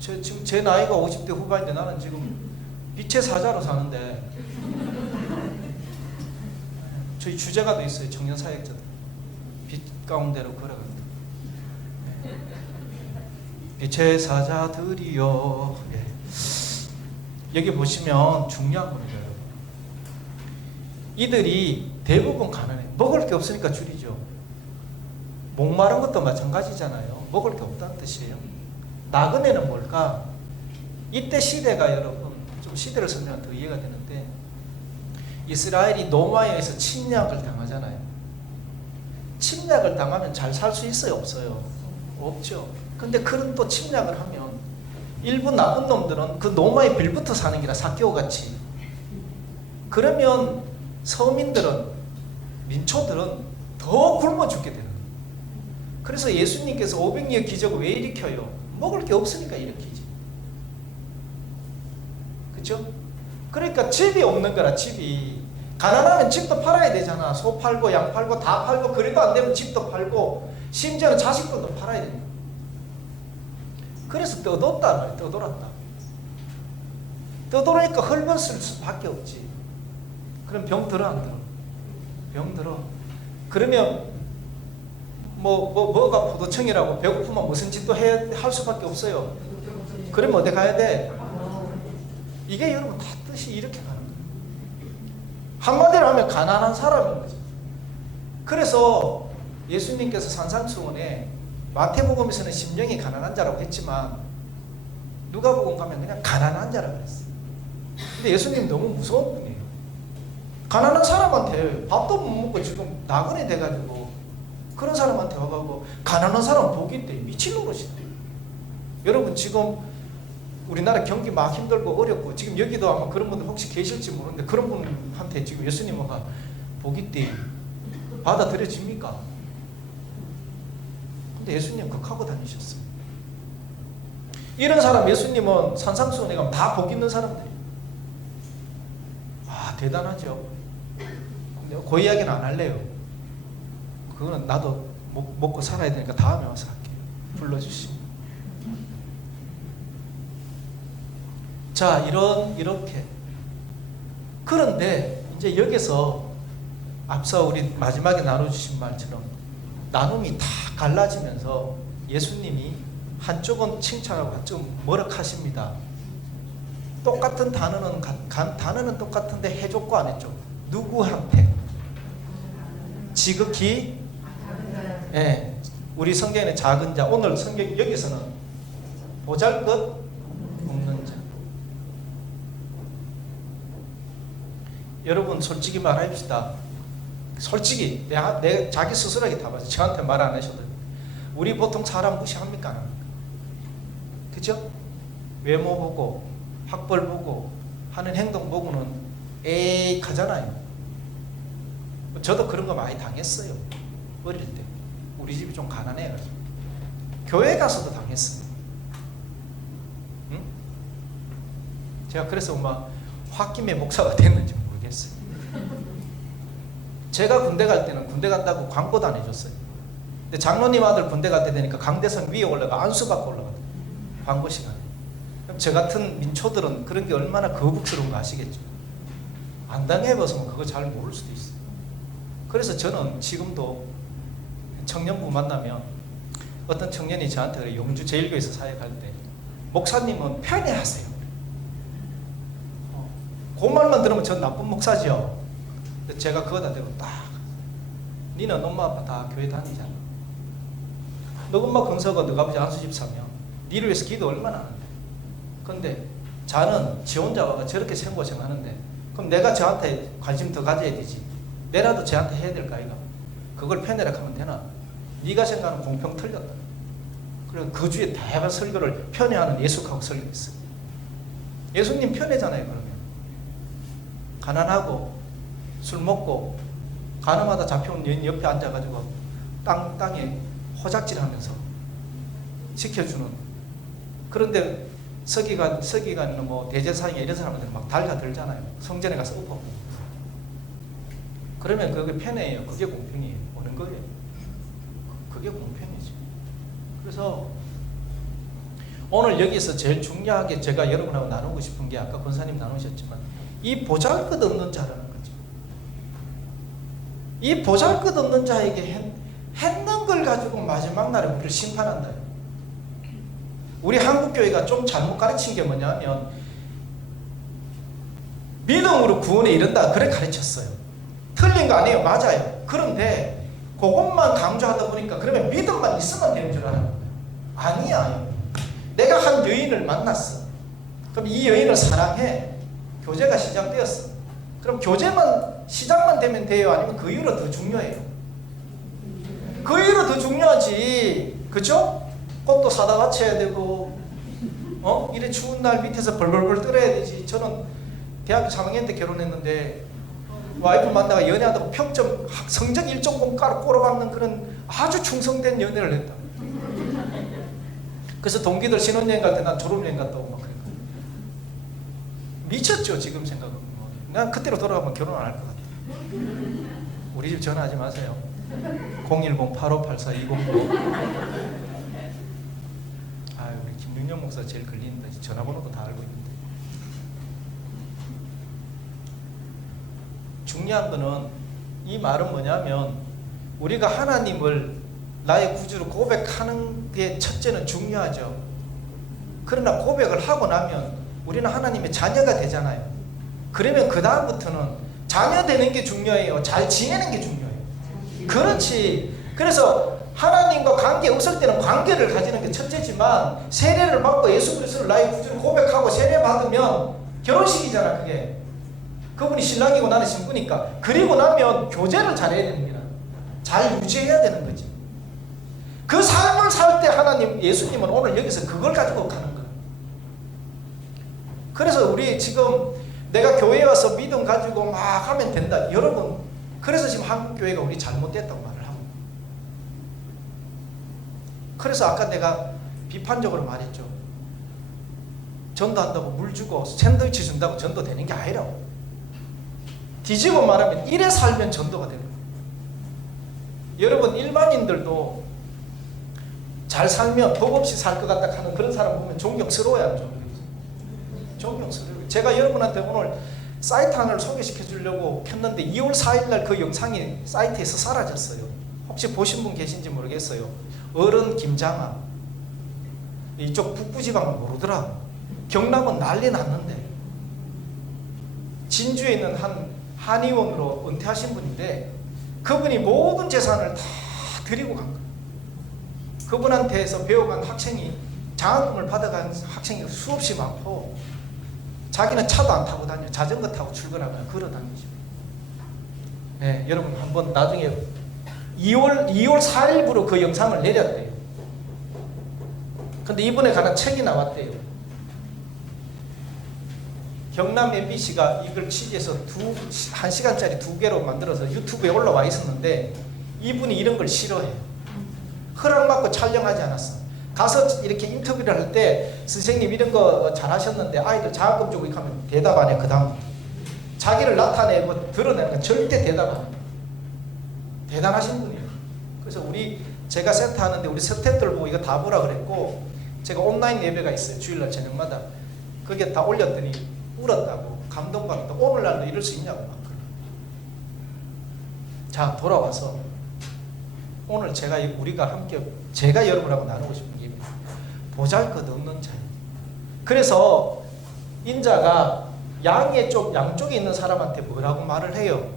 지금 제 나이가 50대 후반인데 나는 지금 빛의 사자로 사는데 저희 주제가도 있어요. 청년 사역자들 빛 가운데로 걸어갑니다. 빛의 사자들이여. 예. 여기 보시면 중요한 겁니다. 이들이 대부분 가난해. 먹을 게 없으니까 줄이죠. 목마른 것도 마찬가지잖아요. 먹을 게 없다는 뜻이에요. 나그네는 뭘까? 이때 시대가 여러분 좀 시대를 설명하면 더 이해가 되는데 이스라엘이 노마에 의해서 침략을 당하잖아요. 침략을 당하면 잘 살 수 있어요? 없어요? 없죠. 근데 그런 또 침략을 하면 일부 나쁜 놈들은 그 노마의 빌부터 사는 게라 사개오같이. 그러면 서민들은 민초들은 더 굶어 죽게 되는 거예요. 그래서 예수님께서 500리의 기적을 왜 일으켜요? 먹을 게 없으니까 일으키지. 그렇죠? 그러니까 집이 없는 거라. 집이 가난하면 집도 팔아야 되잖아. 소 팔고 양 팔고 다 팔고 그래도 안 되면 집도 팔고 심지어는 자식들도 팔아야 됩니다. 그래서 떠돌았다. 떠돌으니까 헐벗을 수밖에 없지. 그럼 병 들어 안 들어? 병 들어. 그러면 뭐가 포도청이라고 배고프면 무슨 짓도 할 수밖에 없어요. 그러면 어디 가야 돼? 이게 여러분 다 뜻이 이렇게 가는 거예요. 한마디로 하면 가난한 사람인 거죠. 그래서 예수님께서 산상수훈에 마태복음에서는 심령이 가난한 자라고 했지만 누가복음 가면 그냥 가난한 자라고 했어요. 근데 예수님 너무 무서운 분이에요. 가난한 사람한테 밥도 못 먹고 지금 나그네 돼가지고 그런 사람한테 와가지고 가난한 사람 복이 있대. 미칠 노릇이대. 여러분 지금 우리나라 경기 막 힘들고 어렵고 지금 여기도 아마 그런 분들 혹시 계실지 모르는데 그런 분한테 지금 예수님은 복이 있대. 받아들여집니까? 근데 예수님 극하고 다니셨어요. 이런 사람 예수님은 산상수훈에 가면 다 복 있는 사람들이에요. 와 대단하죠. 근데 그 이야기는 안 할래요. 그거는 나도 먹고 살아야 되니까 다음에 와서 할게요. 불러주시면. 자 이렇게. 그런데 이제 여기서 앞서 우리 마지막에 나눠주신 말처럼 나눔이 다 갈라지면서 예수님이 한쪽은 칭찬하고 한쪽은 뭐라하십니다. 똑같은 단어는 똑같은데 해줬고 안 했죠. 누구한테? 지극히 예, 우리 성경에 작은 자, 오늘 성경 여기서는 보잘것 없는 자. 여러분 솔직히 말합시다. 솔직히 내 자기 스스로에게 다 봐서 저한테 말 안 하셔도 됩니다. 우리 보통 사람 무시합니까? 안 합니까? 그죠? 외모 보고 학벌 보고 하는 행동 보고는 에이 하잖아요. 저도 그런 거 많이 당했어요. 어릴 때 우리 집이 좀 가난해가지고 교회 가서도 당했어요. 응? 제가 그래서 막 홧김에 목사가 됐는지 모르겠어요. 제가 군대 갈 때는 군대 간다고 광고도 안 해줬어요. 근데 장로님 아들 군대 갈 때 되니까 강대선 위에 올라가 안수받고 올라가요. 광고 시간에. 그럼 저 같은 민초들은 그런 게 얼마나 거북스러운 거 아시겠죠? 안 당해봐서 그거 잘 모를 수도 있어요. 그래서 저는 지금도 청년부 만나면 어떤 청년이 저한테 그래, 용주 제일교회에서 사역할 때 목사님은 편애하세요. 그 말만 들으면 전 나쁜 목사죠. 제가 그거다 대고 딱 니는 엄마 아빠 다 교회 다니잖아. 너 엄마 근서가 너 아버지 안수집 사면 니를 위해서 기도 얼마나 하는데. 근데 자는 지 혼자 와가 저렇게 생고생하는데 그럼 내가 저한테 관심 더 가져야 되지. 내라도 쟤한테 해야 될까 이거. 그걸 편애라 하면 되나? 네가 생각하는 공평 틀렸다. 그리고 그 주에 대박 설교를 편애하는 예수하고 설교했어요. 예수님 편애잖아요. 그러면 가난하고 술 먹고 가늠하다 잡혀온 여인 옆에 앉아가지고 땅에 호작질하면서 지켜주는. 그런데 서기관이나 뭐 대제사장이 이런 사람들은 막 달려들잖아요. 성전에 가서 엎어. 그러면 그게 편해요. 그게 공평이에요. 오는 거예요. 그게 공평이죠. 그래서 오늘 여기서 제일 중요하게 제가 여러분하고 나누고 싶은 게 아까 권사님 나누셨지만 이 보잘것없는 자라는 거죠. 이 보잘것없는 자에게 했는 걸 가지고 마지막 날에 우리를 심판한다. 우리 한국교회가 좀 잘못 가르친 게 뭐냐면 믿음으로 구원에 이른다 그래 가르쳤어요. 틀린 거 아니에요. 맞아요. 그런데 그것만 강조하다 보니까 그러면 믿음만 있으면 되는 줄 알아요. 아니야. 내가 한 여인을 만났어. 그럼 이 여인을 사랑해. 교제가 시작되었어. 그럼 교제만 시작만 되면 돼요? 아니면 그 이후로 더 중요해요? 그 이후로 더 중요하지. 그죠? 꽃도 사다 바쳐야 되고 이래 추운 날 밑에서 벌벌벌 떨어야 되지. 저는 대학교 3학년 때 결혼했는데 와이프 만나가 연애하다가 평점 성적 1.0 꼬라박는 그런 아주 충성된 연애를 했다. 그래서 동기들 신혼여행 갈 때 난 졸업여행 갔다 오고 막 그랬거든. 미쳤죠 지금 생각은. 난 그때로 돌아가면 결혼 안 할 것 같아. 우리 집 전화하지 마세요. 010-8584-209. 우리 김윤영 목사 제일 걸리는데 전화번호도 다 알고 있는데. 중요한 거는 이 말은 뭐냐면 우리가 하나님을 나의 구주로 고백하는 게 첫째는 중요하죠. 그러나 고백을 하고 나면 우리는 하나님의 자녀가 되잖아요. 그러면 그 다음부터는 자녀 되는 게 중요해요. 잘 지내는 게 중요해요. 그렇지. 그래서 하나님과 관계 없을 때는 관계를 가지는 게 첫째지만 세례를 받고 예수 그리스도를 나의 구주로 고백하고 세례 받으면 결혼식이잖아. 그게 그분이 신랑이고 나는 신부니까. 그리고 나면 교제를 잘해야 됩니다. 잘 유지해야 되는 거지. 그 삶을 살 때 하나님 예수님은 오늘 여기서 그걸 가지고 가는 거예요. 그래서 우리 지금 내가 교회에 와서 믿음 가지고 막 하면 된다. 여러분 그래서 지금 한국교회가 우리 잘못됐다고 말을 하고. 그래서 아까 내가 비판적으로 말했죠. 전도한다고 물 주고 샌드위치 준다고 전도되는 게 아니라고. 뒤집어 말하면 이래 살면 전도가 되는 거예요. 여러분 일반인들도 잘 살면 복 없이 살 것 같다 하는 그런 사람 보면 존경스러워야 하죠. 존경스러워요. 제가 여러분한테 오늘 사이트 하나를 소개시켜 주려고 켰는데 2월 4일 날 그 영상이 사이트에서 사라졌어요. 혹시 보신 분 계신지 모르겠어요. 어른 김장아. 이쪽 북부지방은 모르더라. 경남은 난리 났는데 진주에 있는 한 한의원으로 은퇴하신 분인데 그분이 모든 재산을 다 드리고 간 거예요. 그분한테서 배워간 학생이 장학금을 받아간 학생이 수없이 많고 자기는 차도 안 타고 다녀요. 자전거 타고 출근하거나 걸어 다니죠. 네, 여러분 한번 나중에 2월 4일부로 그 영상을 내렸대요. 근데 이번에 관한 책이 나왔대요. 경남 MBC가 이걸 취재해서 1시간짜리 2개로 만들어서 유튜브에 올라와 있었는데 이분이 이런 걸 싫어해요. 허락받고 촬영하지 않았어. 가서 이렇게 인터뷰를 할 때 선생님 이런 거 잘하셨는데 아이들 장학금 주고 이렇게 하면 대답 안 해요. 그 다음 자기를 나타내고 드러내는 건 절대 대답 안 해요. 대단하신 분이에요. 그래서 제가 센터하는데 우리 스태프들 보고 이거 다 보라 그랬고 제가 온라인 예배가 있어요. 주일날 저녁마다. 그게 다 올렸더니 울었다고 감동받았다고 오늘날도 이럴 수 있냐고 막. 자 돌아와서 오늘 우리가 함께 제가 여러분하고 나누고 싶은 게 보잘것없는 자예요. 그래서 인자가 양쪽에 있는 사람한테 뭐라고 말을 해요?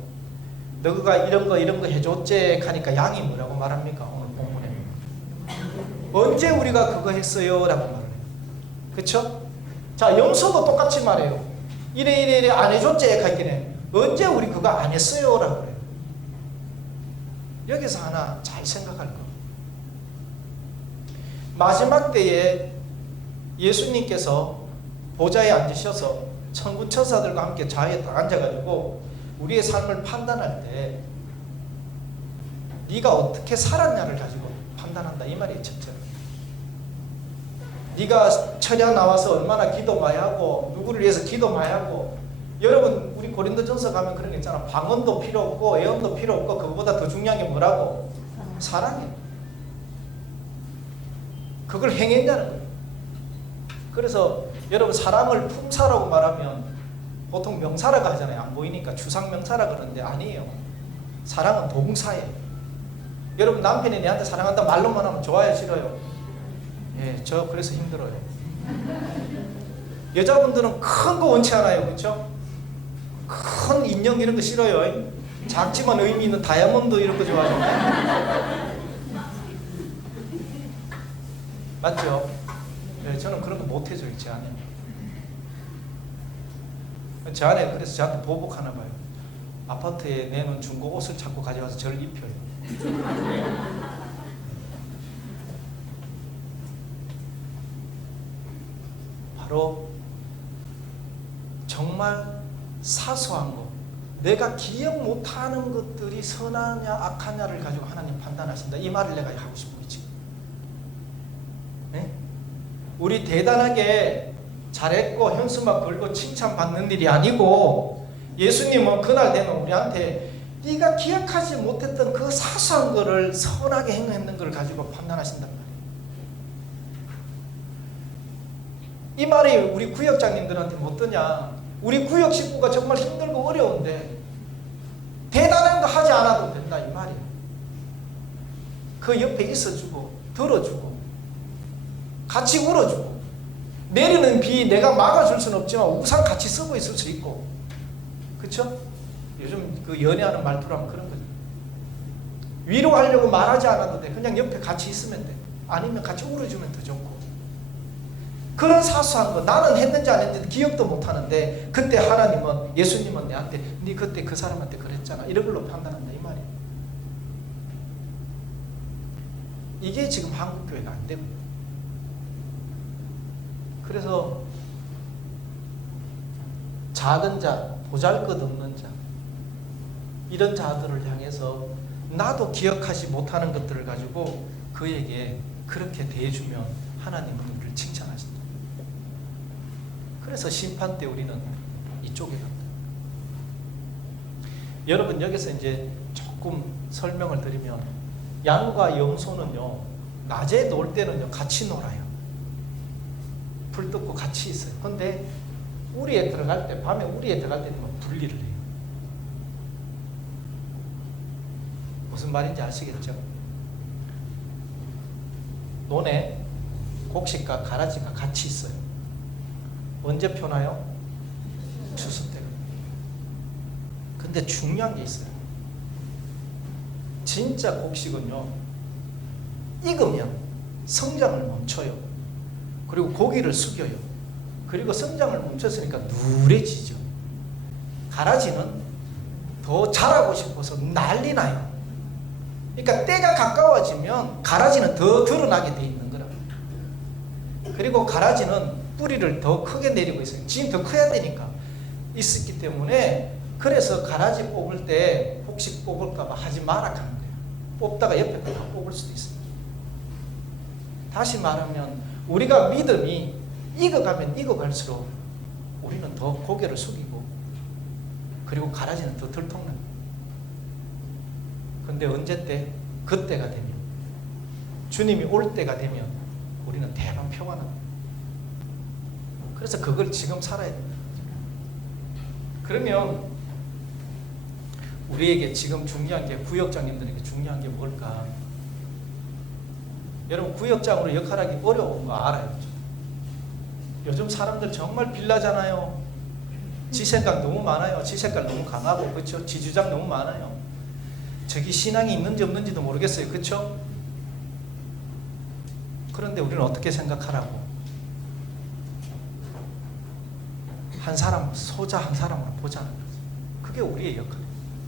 너가 이런 거 해줬지 하니까 양이 뭐라고 말합니까? 오늘 본문에 언제 우리가 그거 했어요? 라고 말을 해요. 그쵸? 자 염소도 똑같이 말해요. 이래 안 해줬지 하기는 언제 우리 그거 안 했어요? 라고 그래요. 여기서 하나 잘 생각할 거. 마지막 때에 예수님께서 보좌에 앉으셔서 천군 천사들과 함께 좌에 딱 앉아가지고 우리의 삶을 판단할 때 네가 어떻게 살았냐를 가지고 판단한다 이 말이에요. 첫째로. 네가 철야 나와서 얼마나 기도 많이 하고 누구를 위해서 기도 많이 하고. 여러분 우리 고린도전서 가면 그런 게 있잖아. 방언도 필요 없고 애언도 필요 없고 그거보다 더 중요한 게 뭐라고? 사랑이에요. 그걸 행했냐는 거예요. 그래서 여러분 사랑을 품사라고 말하면 보통 명사라고 하잖아요. 안 보이니까 추상 명사라 그러는데 아니에요. 사랑은 동사예요. 여러분 남편이 내한테 사랑한다 말로만 하면 좋아요 싫어요? 예, 저 그래서 힘들어요. 여자분들은 큰 거 원치 않아요. 그렇죠? 큰 인형 이런 거 싫어요. 작지만 의미 있는 다이아몬드 이런 거 좋아해요. 맞죠? 네, 저는 그런 거 못해줘요. 제 아내. 제 아내 그래서 저한테 보복하나 봐요. 아파트에 내놓은 중고 옷을 자꾸 가져와서 저를 입혀요. 바로 정말 사소한 것, 내가 기억 못하는 것들이 선하냐 악하냐를 가지고 하나님 판단하신다. 이 말을 내가 하고 싶은 거지. 네? 우리 대단하게 잘했고 현수막 걸고 칭찬받는 일이 아니고 예수님은 그날 되면 우리한테 네가 기억하지 못했던 그 사소한 거를 선하게 행했는 걸 가지고 판단하신단 말이에요. 이 말이 우리 구역장님들한테 뭐 어떠냐. 우리 구역 식구가 정말 힘들고 어려운데 대단한 거 하지 않아도 된다 이 말이에요. 그 옆에 있어주고 들어주고 같이 울어주고 내리는 비 내가 막아줄 수는 없지만 우산 같이 쓰고 있을 수 있고 그렇죠? 요즘 그 연애하는 말투라면 그런 거죠. 위로하려고 말하지 않아도 돼. 그냥 옆에 같이 있으면 돼. 아니면 같이 울어주면 더 좋고 그런 사소한 거 나는 했는지 안 했는지 기억도 못하는데 그때 하나님은 예수님은 내한테 네 그때 그 사람한테 그랬잖아 이런 걸로 판단한다 이 말이에요. 이게 지금 한국교회가 안 되고 그래서 작은 자 보잘것없는 자 이런 자들을 향해서 나도 기억하지 못하는 것들을 가지고 그에게 그렇게 대해주면 하나님은 우리를 칭찬하신다. 그래서 심판 때 우리는 이쪽에 간다. 여러분 여기서 이제 조금 설명을 드리면 양과 염소는요 낮에 놀 때는요 같이 놀아요. 불 뜯고 같이 있어요. 근데 우리에 들어갈 때 밤에 우리에 들어갈 때는 분리를 해요. 무슨 말인지 아시겠죠? 논에 곡식과 가라지가 같이 있어요. 언제 펴나요? 추수 때. 근데 중요한 게 있어요. 진짜 곡식은요 익으면 성장을 멈춰요. 그리고 고기를 숙여요. 그리고 성장을 멈췄으니까 누래지죠. 가라지는 더 자라고 싶어서 난리 나요. 그러니까 때가 가까워지면 가라지는 더 드러나게 돼 있는 거라. 그리고 가라지는 뿌리를 더 크게 내리고 있어요. 지금 더 커야 되니까 있었기 때문에 그래서 가라지 뽑을 때 혹시 뽑을까 봐 하지 마라 하는 거예요. 뽑다가 옆에 다 뽑을 수도 있어요. 다시 말하면 우리가 믿음이 익어가면 익어갈수록 우리는 더 고개를 숙이고 그리고 가라지는 더 들통납니다. 근데 언제 때? 그때가 되면 주님이 올 때가 되면 우리는 대만 평안합니다. 그래서 그걸 지금 살아야 됩니다. 그러면 우리에게 지금 중요한 게 구역장님들에게 중요한 게 뭘까? 여러분 구역장으로 역할하기 어려운 거 알아요. 요즘 사람들 정말 빌라잖아요. 지 생각 너무 많아요. 지 색깔 너무 강하고 그렇죠? 지 주장 너무 많아요. 저기 신앙이 있는지 없는지도 모르겠어요. 그렇죠? 그런데 우리는 어떻게 생각하라고? 한 사람, 소자 한 사람으로 보자는 거지. 그게 우리의 역할이에요.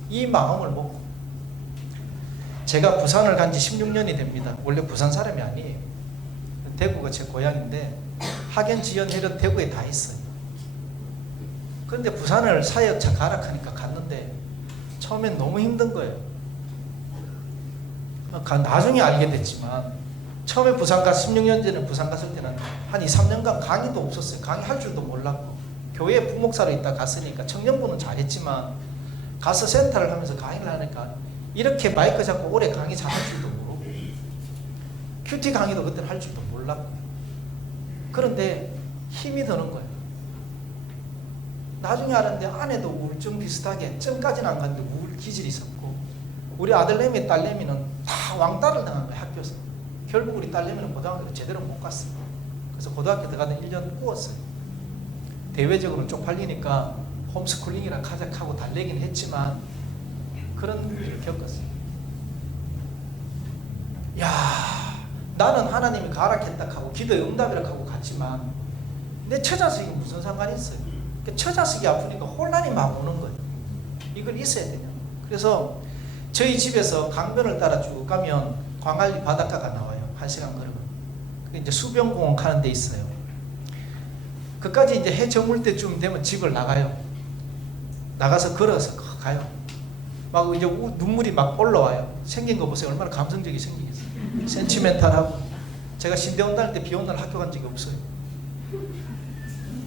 이 마음을 먹고 제가 부산을 간 지 16년이 됩니다. 원래 부산 사람이 아니에요. 대구가 제 고향인데 학연, 지연, 혈연 대구에 다 있어요. 그런데 부산을 사역차 가라 하니까 갔는데 하는데 처음엔 너무 힘든 거예요. 나중에 알게 됐지만 처음에 부산 16년 전에 부산 갔을 때는 한 2, 3년간 강의도 없었어요. 강의할 줄도 몰랐고 교회 부목사로 있다 갔으니까 청년부는 잘했지만 가서 센터를 하면서 강의를 하니까 이렇게 마이크 잡고 오래 강의 잘할 줄도 모르고 큐티 강의도 그때는 할 줄도 몰랐고 그런데 힘이 드는 거예요. 나중에 알았는데 아내도 우울증 비슷하게 쯤까지는 안 갔는데 우울 기질이 있었고 우리 아들내미 딸내미는 다 왕따를 당한 거예요. 학교에서. 결국 우리 딸내미는 고등학교 제대로 못 갔어요. 그래서 고등학교 들어가다 1년 꾸었어요. 대외적으로는 쪽팔리니까 홈스쿨링이랑 가작하고 달래긴 했지만 그런 일을 겪었어요. 야, 나는 하나님이 가락했다 하고 기도의 응답이라고 하고 갔지만 내 처자식이 무슨 상관이 있어요. 처자식이 아프니까 혼란이 막 오는 거예요. 이걸 있어야 되냐. 그래서 저희 집에서 강변을 따라 쭉 가면 광안리 바닷가가 나와요. 1시간 걸으면. 그게 이제 수변공원 가는 데 있어요. 그까지 이제 해 저물 때쯤 되면 집을 나가요. 나가서 걸어서 가요. 막 이제 눈물이 막 올라와요. 생긴 거 보세요. 얼마나 감성적이 생기겠어요. 센치멘탈하고. 제가 신대원 다닐 때 비 오는 날 학교 간 적이 없어요.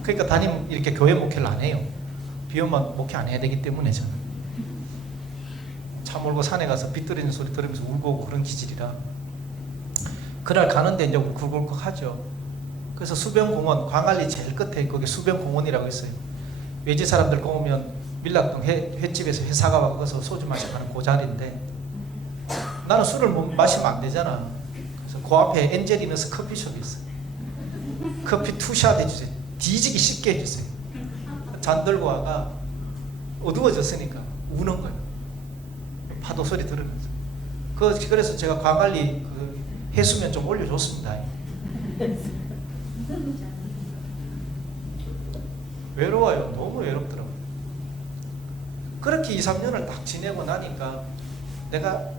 그러니까 담임 이렇게 교회 목회를 안 해요. 비 오면 목회 안 해야 되기 때문에 저는. 차 몰고 산에 가서 비 떨어지는 소리 들으면서 울고 오고 그런 기질이라. 그날 가는데 이제 굴굴컥 하죠. 그래서 수변공원, 광안리 제일 끝에 거기 수변공원이라고 있어요. 외지 사람들 오면 밀락동 횟집에서 회 사가 와서 소주 마시고 가는 그 자리인데 나는 술을 마시면 안 되잖아. 그래서 그 앞에 엔젤리너스 커피숍이 있어요. 커피 투샷 해주세요. 뒤지기 쉽게 해주세요. 잔 들고 와가 어두워졌으니까 우는 거예요. 파도 소리 들으면서. 그래서 제가 광안리 그 해수면 좀 올려줬습니다. 외로워요. 너무 외롭더라고요. 그렇게 2, 3년을 딱 지내고 나니까 내가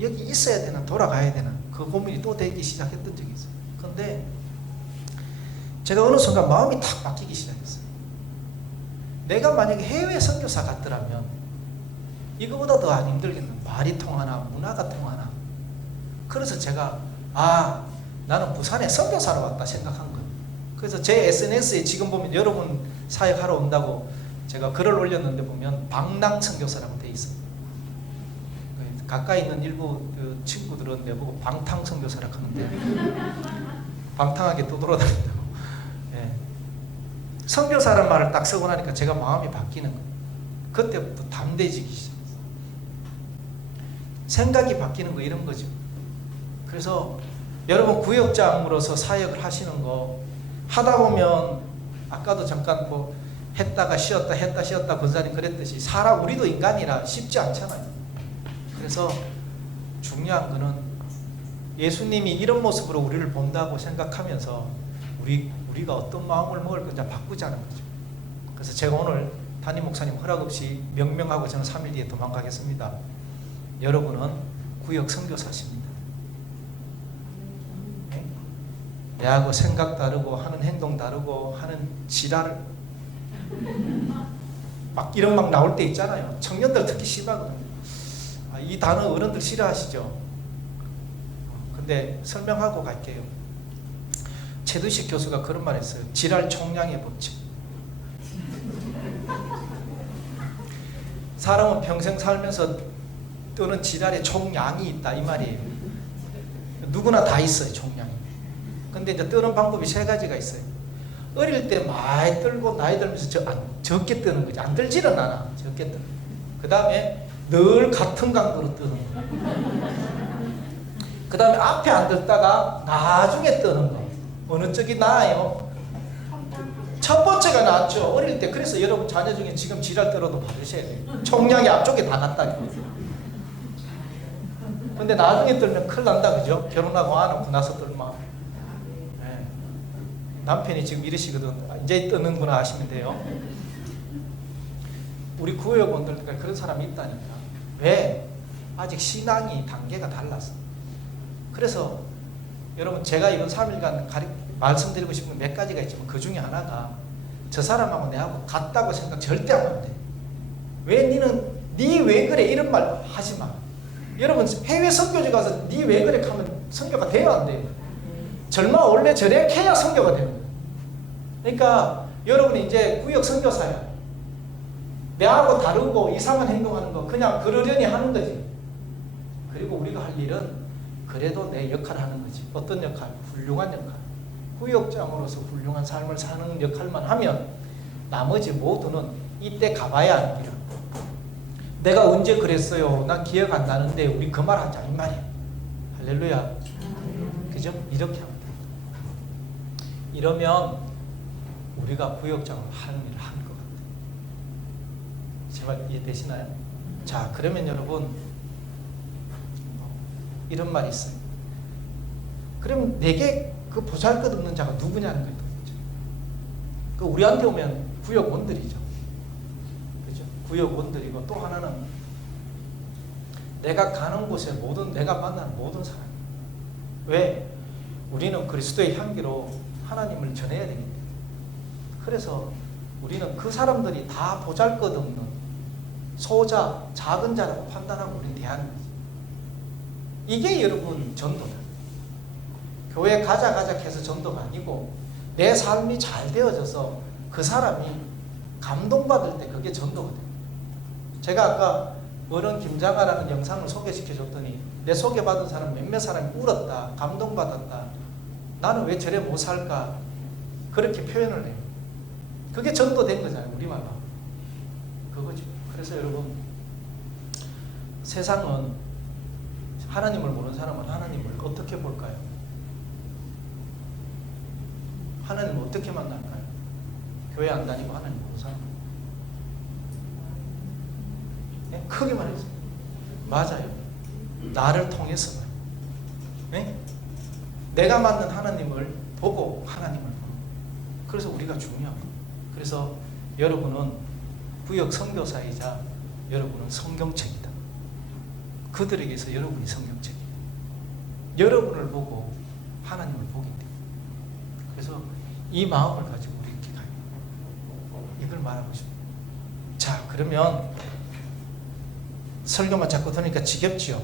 여기 있어야 되나 돌아가야 되나 그 고민이 또 되기 시작했던 적이 있어요. 그런데 제가 어느 순간 마음이 탁 바뀌기 시작했어요. 내가 만약에 해외 선교사 같더라면 이거보다 더 안 힘들겠는 말이 통하나 문화가 통하나. 그래서 제가 나는 부산에 선교사로 왔다 생각한 거예요. 그래서 제 SNS에 지금 보면 여러분 사역하러 온다고 제가 글을 올렸는데 보면 방랑 선교사라고 돼 있어요. 가까이 있는 일부 그 친구들은 내보고 방탕 선교사라고 하는데 방탕하게 떠돌아다닌다고. 예. 선교사라는 말을 딱 쓰고 나니까 제가 마음이 바뀌는 거예요. 그때부터 담대해지기 시작했어요. 생각이 바뀌는 거 이런 거죠. 그래서 여러분 구역장으로서 사역을 하시는 거 하다 보면 아까도 잠깐 뭐 했다가 쉬었다 했다 쉬었다 권사님 그랬듯이 사람 우리도 인간이라 쉽지 않잖아요. 그래서 중요한 거는 예수님이 이런 모습으로 우리를 본다고 생각하면서 우리가 어떤 마음을 먹을 건지 바꾸자는 거죠. 그래서 제가 오늘 담임 목사님 허락 없이 명명하고 저는 3일 뒤에 도망가겠습니다. 여러분은 구역 선교사십니다. 내하고 생각 다르고 하는 행동 다르고 하는 지랄 막 이런 막 나올 때 있잖아요. 청년들 특히 심하거든요. 이 단어 어른들 싫어하시죠? 근데 설명하고 갈게요. 최두식 교수가 그런 말 했어요. 지랄 총량의 법칙. 사람은 평생 살면서 뜨는 지랄의 총량이 있다 이 말이에요. 누구나 다 있어요. 총량이. 근데 이제 뜨는 방법이 3가지가 있어요. 어릴 때 많이 떨고 나이 들면서 적게 뜨는 거지. 안 들지는 않아. 적게 뜨는. 그 다음에 늘 같은 강도로 뜨는 거. 그 다음에 앞에 안 들다가 나중에 뜨는 거. 어느 쪽이 나아요? 첫 번째가 낫죠. 어릴 때. 그래서 여러분 자녀 중에 지금 지랄 떨어도 받으셔야 돼요. 총량이 앞쪽에 다 났다. 근데 나중에 떨면 큰일 난다. 그죠? 결혼하고 안 하고 나서 떨면. 네. 남편이 지금 이러시거든. 이제 뜨는구나 하시면 돼요. 우리 구역원들 그런 사람이 있다니까. 왜? 아직 신앙이 단계가 달라서. 그래서 여러분 제가 이번 3일간 말씀드리고 싶은 몇 가지가 있지만 그 중에 하나가 저 사람하고 내하고 같다고 생각 절대 하면 안 돼. 왜 니는 니 왜 그래 이런 말 하지 마. 여러분 해외 선교지 가서 니 왜 그래 하면 선교가 돼요 안 돼요? 절마 원래 저래 해야 선교가 됩니다. 그러니까 여러분이 이제 구역 선교사야. 내하고 다르고 이상한 행동하는 거 그냥 그러려니 하는 거지. 그리고 우리가 할 일은 그래도 내 역할을 하는 거지. 어떤 역할? 훌륭한 역할. 구역장으로서 훌륭한 삶을 사는 역할만 하면 나머지 모두는 이때 가봐야 하는 길이야. 내가 언제 그랬어요? 난 기억 안 나는데 우리 그 말 하자 이 말이야. 할렐루야. 그죠? 이렇게 하면 돼. 이러면 우리가 구역장으로 하는 일을 하는 것 같아요. 제발 이해되시나요? 자, 그러면 여러분 이런 말이 있어요. 그럼 내게 그 보잘것없는 자가 누구냐는 거죠. 그 우리한테 오면 구역원들이죠. 그죠? 구역원들이고 또 하나는 내가 가는 곳에 모든 내가 만나는 모든 사람. 왜? 우리는 그리스도의 향기로 하나님을 전해야 되기 때문에. 그래서 우리는 그 사람들이 다 보잘것없는 소자, 작은 자라고 판단하고 우리는 대하는 거지. 이게 여러분 전도다. 교회 가자 해서 전도가 아니고 내 삶이 잘 되어져서 그 사람이 감동받을 때 그게 전도가 됩니다. 제가 아까 어른 김장아라는 영상을 소개시켜줬더니 내 소개받은 사람 몇몇 사람이 울었다, 감동받았다. 나는 왜 저래 못 살까? 그렇게 표현을 해요. 그게 전도된 거잖아요. 우리말로. 그거죠. 그래서 여러분 세상은 하나님을 모르는 사람은 하나님을 어떻게 볼까요? 하나님을 어떻게 만날까요? 교회 안 다니고 하나님 모르는 사람. 네? 크게 말해서 맞아요. 나를 통해서만. 네? 내가 만난 하나님을 보고 하나님을 보는. 그래서 우리가 중요하고. 그래서 여러분은 구역 선교사이자 여러분은 성경책이다. 그들에게서 여러분이 성경책이에요. 여러분을 보고 하나님을 보기 때문에. 그래서 이 마음을 가지고 우리 이렇게 가요. 이걸 말하고 싶어요. 자, 그러면 설교만 자꾸 들으니까 지겹지요.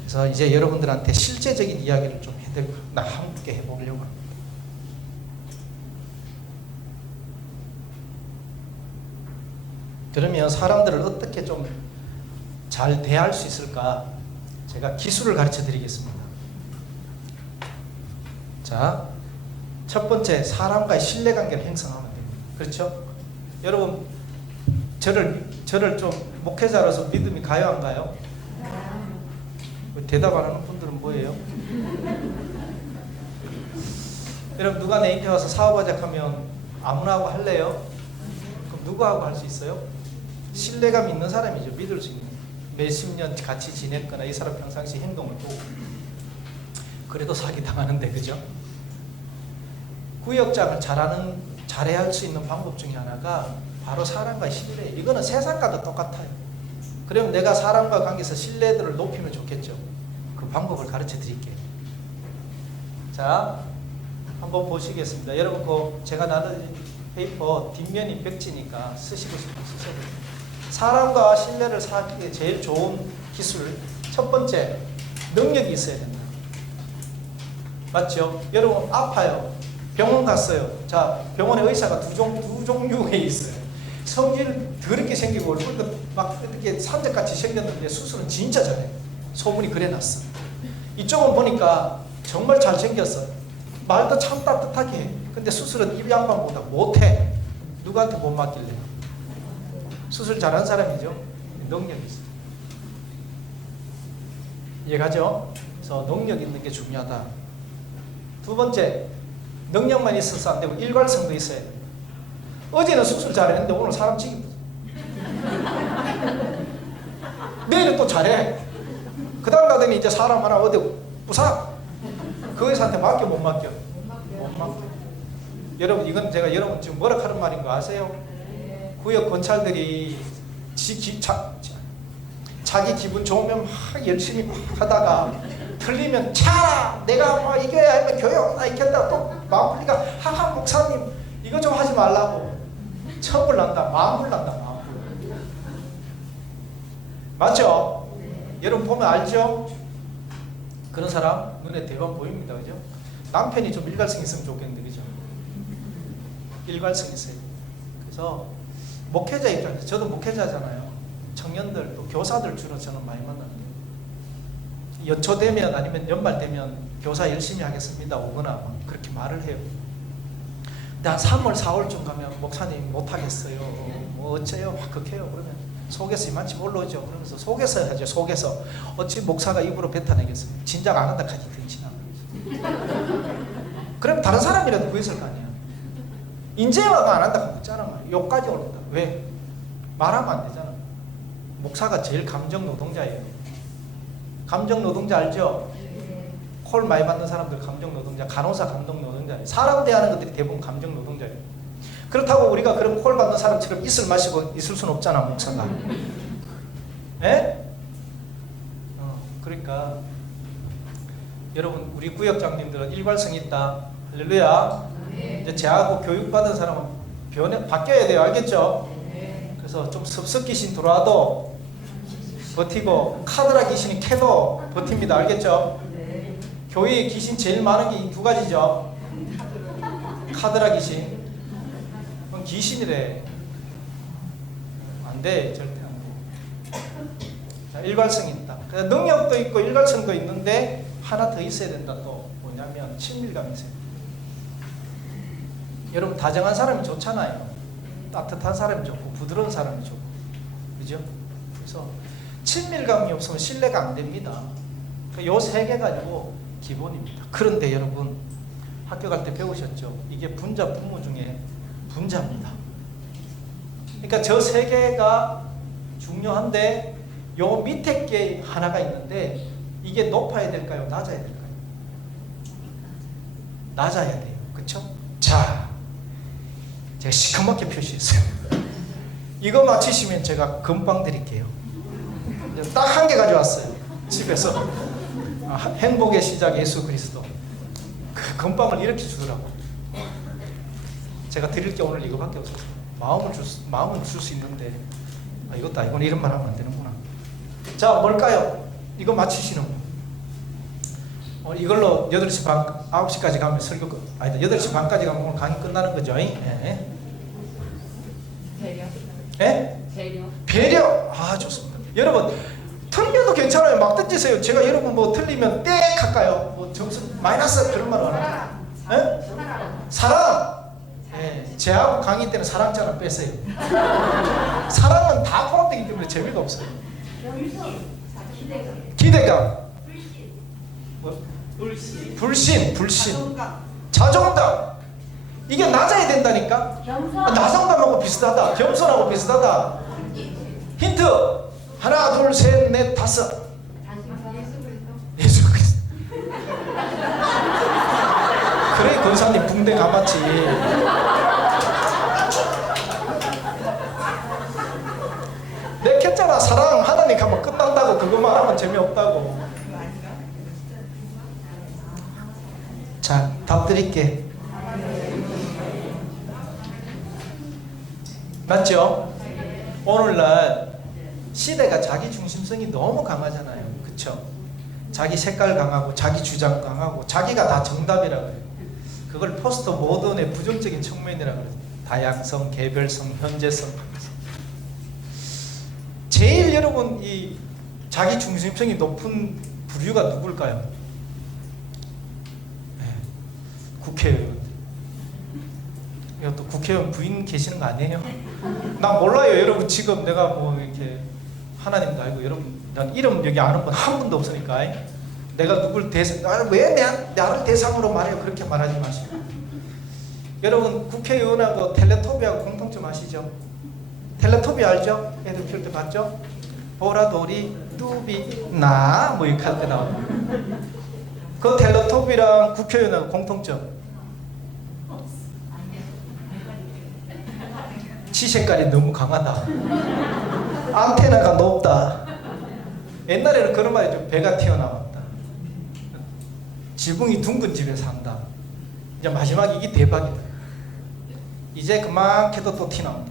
그래서 이제 여러분들한테 실제적인 이야기를 좀 해드리고 나 함께 해보려고 합니다. 그러면 사람들을 어떻게 좀 잘 대할 수 있을까? 제가 기술을 가르쳐 드리겠습니다. 자, 첫 번째, 사람과의 신뢰관계를 형성하면 됩니다. 그렇죠? 여러분, 저를 좀 목회자로서 믿음이 가요, 안 가요? 대답 안 하는 분들은 뭐예요? 여러분, 누가 내 인터뷰 와서 사업하자 하면 아무나 하고 할래요? 그럼 누구하고 할 수 있어요? 신뢰감 있는 사람이죠. 믿을 수 있는. 몇십 년 같이 지냈거나 이 사람 평상시 행동을 보고. 그래도 사기 당하는데, 그죠? 구역장을 잘해야 할 수 있는 방법 중에 하나가 바로 사람과의 신뢰. 이거는 세상과도 똑같아요. 그럼 내가 사람과 관계에서 신뢰도를 높이면 좋겠죠. 그 방법을 가르쳐 드릴게요. 자, 한번 보시겠습니다. 여러분, 그 제가 나눈 페이퍼 뒷면이 벽지니까 쓰시고 싶으면 쓰셔도 돼요. 사람과 신뢰를 쌓기에 제일 좋은 기술, 첫 번째, 능력이 있어야 된다. 맞죠? 여러분, 아파요. 병원 갔어요. 자, 병원에 의사가 두 종류에 있어요. 성질 더럽게 생기고 얼굴도 막 이렇게 산적같이 생겼는데 수술은 진짜 잘해. 소문이 그래 났어. 이쪽은 보니까 정말 잘생겼어. 말도 참 따뜻하게 해. 근데 수술은 입 양반보다 못해. 누구한테 못 맡길래? 수술 잘하는 사람이죠. 능력이 있어요. 이해가죠? 그래서 능력 있는 게 중요하다. 두 번째, 능력만 있어서 안 되고 일관성도 있어야 돼요. 어제는 수술 잘했는데 오늘 사람 치기 내일은 또 잘해. 그 다음 가더니 이제 사람 하나 어디 부사. 그 의사한테 맡겨 못 맡겨? 못 맡겨. 여러분, 이건 제가 여러분 지금 뭐라 하는 말인 거 아세요? 구역 건찰들이 자기 기분 좋으면 막 열심히 막 하다가 틀리면 차 내가 막 이겨야 하면 교육 나 이겼다 또 마음 풀리니까 하하 목사님 이거 좀 하지 말라고 처벌 난다. 마음 풀난다. 마음 풀. 맞죠? 여러분 보면 알죠? 그런 사람 눈에 대박 보입니다. 그죠? 남편이 좀 일관성 있으면 좋겠는데, 그죠? 일관성 있어요. 그래서 목회자 입장에서, 저도 목회자잖아요. 청년들 또 교사들 주로 저는 많이 만나는데, 연초되면 아니면 연말 되면 교사 열심히 하겠습니다 오거나 그렇게 말을 해요. 근데 한 3월 4월쯤 가면 목사님 못하겠어요, 뭐 어째요, 막 그렇게요. 그러면 속에서 이만큼 올라오죠. 그러면서 속에서 하죠. 속에서 어찌 목사가 입으로 뱉어내겠어요. 진작 안 한다 하지 든지나. 그럼 다른 사람이라도 구했을 거 아니야. 인제 와가 안 한다고 묻잖아. 욕까지 올린다. 왜? 말하면 안 되잖아. 목사가 제일 감정 노동자예요. 감정 노동자 알죠? 콜 많이 받는 사람들 감정 노동자, 간호사 감정 노동자예요. 사람 대하는 것들이 대부분 감정 노동자예요. 그렇다고 우리가 그런 콜 받는 사람처럼 있을 마시고 있을 수는 없잖아, 목사가. 예? 그러니까 여러분, 우리 구역장님들은 일관성 있다. 할렐루야. 이제 제하고 교육받은 사람은 바뀌어야 돼요. 알겠죠? 그래서 좀 섭섭 귀신 들어와도 버티고, 카드라 귀신이 캐도 버팁니다. 알겠죠? 교회에 귀신 제일 많은 게 이 두 가지죠. 카드라 귀신. 그건 귀신이래. 안 돼. 절대 안 돼. 자, 일관성이 있다. 그래서 능력도 있고 일관성도 있는데 하나 더 있어야 된다. 또 뭐냐면 친밀감이 있어요. 여러분, 다정한 사람이 좋잖아요. 따뜻한 사람이 좋고 부드러운 사람이 좋고, 그죠? 그래서 친밀감이 없으면 신뢰가 안 됩니다. 요 세 개 가지고 기본입니다. 그런데 여러분, 학교 갈 때 배우셨죠? 이게 분자 분모 중에 분자입니다. 그러니까 저 세 개가 중요한데 요 밑에 게 하나가 있는데, 이게 높아야 될까요? 낮아야 될까요? 낮아야 돼요. 그렇죠? 자, 제가 시커멓게 표시했어요. 이거 맞히시면 제가 금방 드릴게요. 딱 한 개 가져왔어요. 집에서. 행복의 시작 예수 그리스도. 그 금방을 이렇게 주더라고. 제가 드릴 게 오늘 이거밖에 없었어요. 마음은 줄 수 있는데, 이것도 아니고 이런 말 하면 안 되는구나. 자, 뭘까요? 이거 맞히시는 분. 이걸로 8시 반, 9시까지 가면 설교, 아니다, 8시 반까지 가면 오늘 강의 끝나는 거죠. 예? 배려. 예? 배려. 배려. 아, 좋습니다. 여러분, 틀려도 괜찮아요. 막 던지세요. 제가 여러분 뭐 틀리면 땡 할까요? 뭐 점수 마이너스 그런 말 안 합니다. 예? 사랑. 예, 제하고 강의 때는 사랑자를 빼세요. 사랑은 다 포함되기 때문에 재미가 없어요. 기대감. 뭐? 불신. 자존감. 이게 낮아야 된다니까. 나성감하고 비슷하다. 겸손하고 비슷하다. 힌트. 하나, 둘, 셋, 넷, 다섯. 예수 그리스도. 그래, 권사님 붕대 감았지. 내가 했잖아. 사랑 하나님 하면 끝난다고. 그것만 하면 재미없다고. 자, 답 드릴게. 맞죠? 오늘날 시대가 자기 중심성이 너무 강하잖아요. 그쵸? 자기 색깔 강하고 자기 주장 강하고 자기가 다 정답이라고 해요. 그걸 포스트 모던의 부정적인 측면이라고 해요. 다양성, 개별성, 현재성. 제일 여러분 이 자기 중심성이 높은 부류가 누굴까요? 네, 국회의원. 이것도 국회의원 부인 계시는 거 아니에요? 나 몰라요. 여러분 지금 내가 뭐 이렇게 하나님도 알고, 여러분 난 이름 여기 아는 분 한 분도 없으니까 내가 누굴 왜 나를 대상으로 말해요? 그렇게 말하지 마시고. 여러분 국회의원하고 텔레토비하고 공통점 아시죠? 텔레토비 알죠? 애들 키울 때 봤죠? 보라돌이 뚜비 나 뭐 이렇게 할 때 나오는 그 텔레토비랑 국회의원하고 공통점, 치 색깔이 너무 강하다. 안테나가 높다. 옛날에는 그런 말이죠. 배가 튀어나왔다. 지붕이 둥근 집에 산다. 이제 마지막에 이게 대박이다. 이제 그만 캐도 또 티 나온다.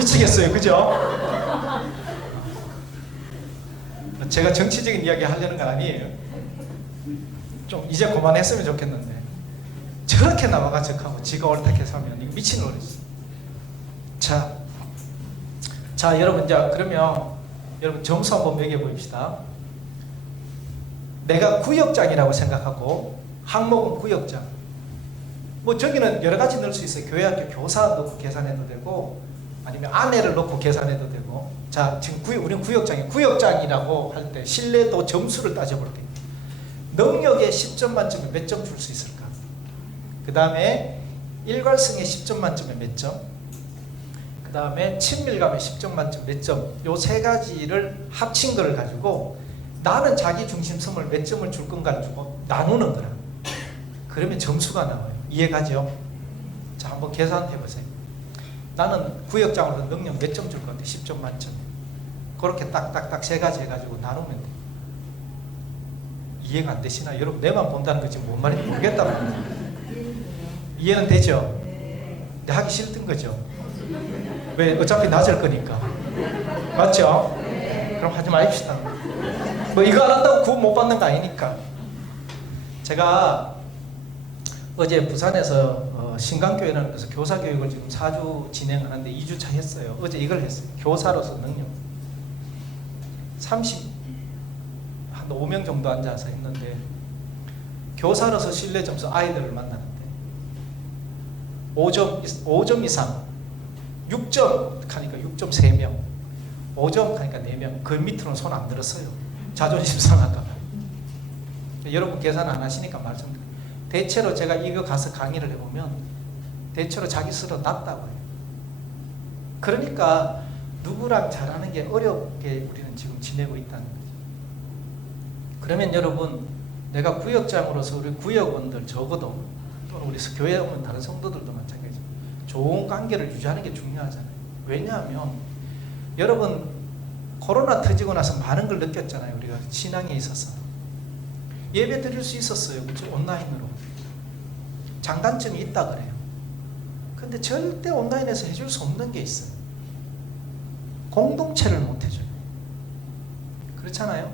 미치겠어요. 그죠? 제가 정치적인 이야기 하려는 건 아니에요. 좀 이제 그만했으면 좋겠는데 저렇게 나와가 적하고 지가 옳다고 해서 하면 이거 미친 노릇이죠. 자 여러분, 이제 그러면 여러분 점수 한번 매겨봅시다. 내가 구역장이라고 생각하고 항목은 구역장. 뭐 저기는 여러 가지 넣을 수 있어요. 교회학교 교사 넣고 계산해도 되고 아니면 아내를 넣고 계산해도 되고. 자, 지금 우리는 구역장이라고 할 때 신뢰도 점수를 따져볼게요. 능력에 10점 만점에 몇 점 줄 수 있을까? 그 다음에 일관성에 10점 만점에 몇 점? 그 다음에 친밀감에 10점 만점 몇 점? 요 세 가지를 합친 거를 가지고 나는 자기 중심성을 몇 점을 줄 건가를 주고 나누는 거라. 그러면 점수가 나와요. 이해가죠? 자, 한번 계산해 보세요. 나는 구역장으로 능력 몇 점 줄 건데 10점 만점. 그렇게 딱딱딱 세 가지 해가지고 나누면 돼. 이해가 안 되시나? 여러분 내만 본다는 거지 뭔 말인지 모르겠단 말이에요. 이해는 되죠? 근데 하기 싫던 거죠. 왜? 어차피 낮을 거니까. 맞죠? 그럼 하지 마십시다. 뭐 이거 안 한다고 구원 못 받는 거 아니니까. 제가 어제 부산에서 신강교회라는 데서 교사교육을 지금 4주 진행하는데 2주차 했어요. 어제 이걸 했어요. 교사로서 능력. 한 5명 정도 앉아서 했는데 교사로서 신뢰 점수 아이들을 만나는데 5점 이상 6점 하니까 6점 3명 5점 하니까 4명 그 밑으로는 손 안 들었어요. 자존심 상할까 봐. 여러분 계산 안 하시니까 말씀드려요. 대체로 제가 이거 가서 강의를 해보면 대체로 자기 스스로 낮다고 해요. 그러니까 누구랑 잘하는 게 어렵게 우리는 지금 지내고 있다는 거죠. 그러면 여러분 내가 구역장으로서 우리 구역원들 적어도 또는 우리 교회에 오는 다른 성도들도 마찬가지죠. 좋은 관계를 유지하는 게 중요하잖아요. 왜냐하면 여러분 코로나 터지고 나서 많은 걸 느꼈잖아요. 우리가 신앙에 있어서 예배 드릴 수 있었어요. 그렇죠? 온라인으로. 장단점이 있다 그래요. 근데 절대 온라인에서 해줄 수 없는 게 있어요. 공동체를 못 해줘요. 그렇잖아요.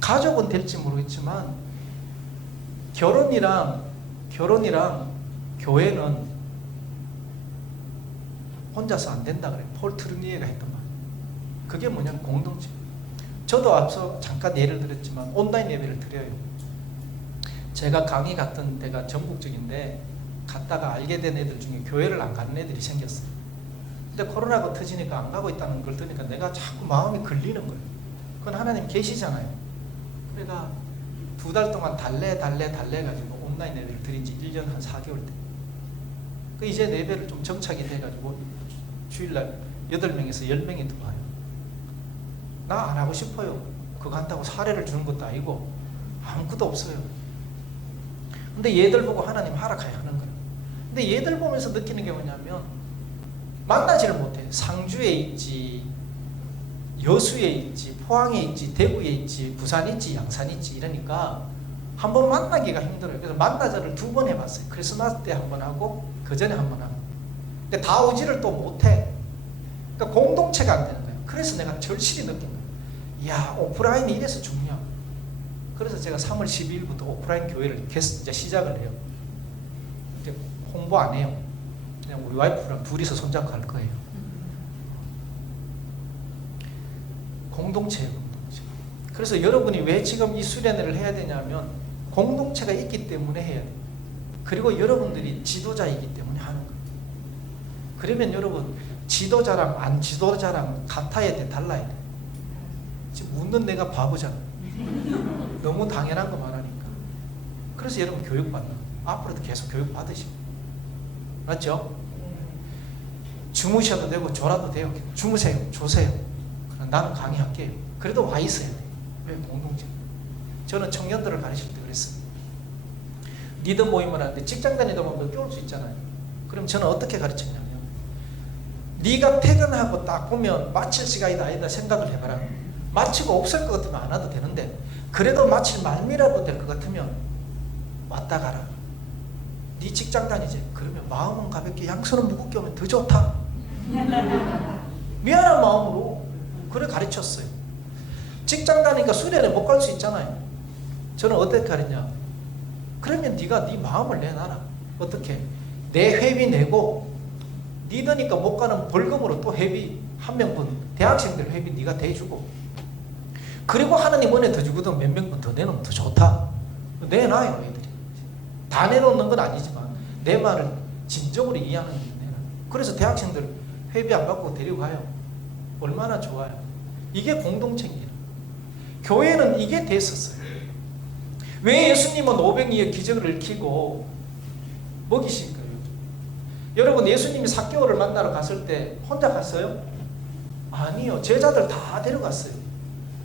가족은 될지 모르겠지만 결혼이랑 교회는 혼자서 안 된다 그래요. 폴 트루니에가 했던 말. 그게 뭐냐면 공동체. 저도 앞서 잠깐 예를 들었지만 온라인 예배를 드려요. 제가 강의 갔던 데가 전국적인데 갔다가 알게 된 애들 중에 교회를 안 가는 애들이 생겼어요. 근데 코로나가 터지니까 안 가고 있다는 걸 들으니까 내가 자꾸 마음이 걸리는 거예요. 그건 하나님 계시잖아요. 그러니까 2달 동안 달래 가지고 온라인 예배를 드린 지 1년 한 4개월 때. 그 이제 예배를 좀 정착이 돼가지고 주일날 8명에서 10명이 들어와요. 나 안 하고 싶어요. 그거 한다고 사례를 주는 것도 아니고 아무것도 없어요. 근데 얘들 보고 하나님 하락해야 하는 거예요. 근데 얘들 보면서 느끼는 게 뭐냐면 만나지를 못해요. 상주에 있지, 여수에 있지, 포항에 있지, 대구에 있지, 부산에 있지, 양산에 있지 이러니까 한번 만나기가 힘들어요. 그래서 만나자를 2번 해봤어요. 크리스마스 때 한 번 하고 그 전에 한 번 하고. 근데 다 오지를 또 못해. 그러니까 공동체가 안 되는 거예요. 그래서 내가 절실히 느낀 거예요. 이야, 오프라인이 이래서 중요하고. 그래서 제가 3월 12일부터 오프라인 교회를 이제 시작을 해요. 이제 홍보 안 해요. 그냥 우리 와이프랑 둘이서 손잡고 갈 거예요. 공동체예요, 공동체. 그래서 여러분이 왜 지금 이 수련회를 해야 되냐면 공동체가 있기 때문에 해야 돼요. 그리고 여러분들이 지도자이기 때문에 하는 거예요. 그러면 여러분 지도자랑 안 지도자랑 같아야 돼, 달라야 돼. 지금 묻는 내가 바보잖아. 너무 당연한 거 말하니까. 그래서 여러분 교육받는 거예요. 앞으로도 계속 교육 받으시고. 맞죠? 주무셔도 되고 졸아도 돼요. 주무세요. 조세요. 그럼 나는 강의할게요. 그래도 와 있어야 돼요. 왜? 공동체. 저는 청년들을 가르칠 때 그랬어요. 리더 모임을 하는데 직장 다니다 보면 껴올 수 있잖아요. 그럼 저는 어떻게 가르쳤냐면 네가 퇴근하고 딱 보면 마칠 시간이다 아니다 생각을 해봐라. 마치고 없을 것 같으면 안 와도 되는데 그래도 마칠 말미라도 될 것 같으면 왔다 가라. 네 직장 다니지? 그러면 마음은 가볍게 양손은 무겁게 오면 더 좋다. 미안한 마음으로 그래 가르쳤어요. 직장 다니니까 수련회 못 갈 수 있잖아요. 저는 어떻게 가르냐? 그러면 네가 네 마음을 내놔라. 어떻게? 내 회비 내고 니드니까 못 가는 벌금으로 또 회비 한 명분 대학생들 회비 네가 대주고, 그리고 하나님 은혜 더 주거든 몇 명분 더 내놓으면 더 좋다. 내놔요. 애들이 다 내놓는 건 아니지만 내 말을 진정으로 이해하는 게 내놔. 그래서 대학생들 회비 안 받고 데리고 가요. 얼마나 좋아요. 이게 공동체입니다. 교회는 이게 됐었어요. 왜 예수님은 500리의 기적을 일으키고 먹이신 거예요? 여러분, 예수님이 삭개오를 만나러 갔을 때 혼자 갔어요? 아니요. 제자들 다 데려갔어요.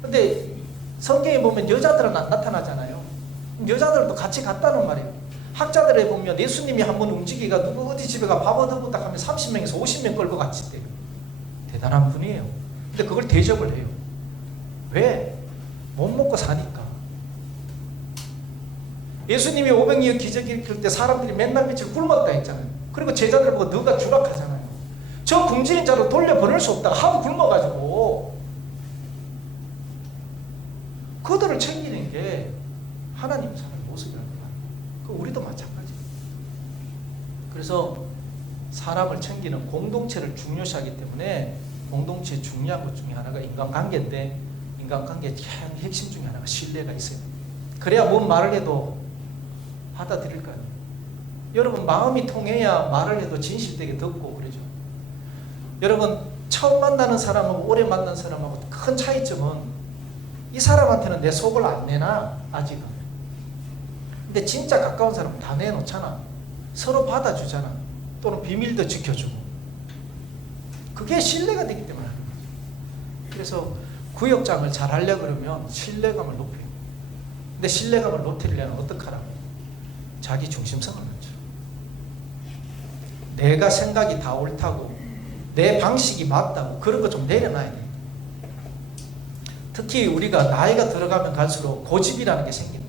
근데 성경에 보면 여자들은 안 나타나잖아요. 여자들도 같이 갔다는 말이에요. 학자들에 보면 예수님이 한번 움직이가 누구 어디 집에 가 밥 얻어본다 하면 30명에서 50명 끌고 같이 돼요. 대단한 분이에요. 근데 그걸 대접을 해요. 왜? 못 먹고 사니까. 예수님이 500여 기적 일으킬 때 사람들이 맨날 며칠 굶었다 했잖아요. 그리고 제자들 보고 너가 주락하잖아요. 저 굶주린 자로 돌려보낼 수 없다가 하도 굶어가지고 그들을 챙기는 게 하나님 사는 모습이라는 거예요. 그 우리도 마찬가지예요. 그래서 사람을 챙기는 공동체를 중요시하기 때문에 공동체의 중요한 것 중에 하나가 인간관계인데, 인간관계의 핵심 중에 하나가 신뢰가 있어요. 그래야 뭔 말을 해도 받아들일 거 아니에요. 여러분, 마음이 통해야 말을 해도 진실되게 듣고 그러죠. 여러분, 처음 만나는 사람하고 오래 만난 사람하고 큰 차이점은 이 사람한테는 내 속을 안 내놔 아직은. 근데 진짜 가까운 사람은 다 내놓잖아. 서로 받아주잖아. 또는 비밀도 지켜주고. 그게 신뢰가 되기 때문에. 그래서 구역장을 잘 하려고 그러면 신뢰감을 높여요. 근데 신뢰감을 높이려면 어떻게 하라고? 자기 중심성을 갖죠. 내가 생각이 다 옳다고, 내 방식이 맞다고, 그런 거 좀 내려놔야 돼요. 특히 우리가 나이가 들어가면 갈수록 고집이라는 게 생깁니다.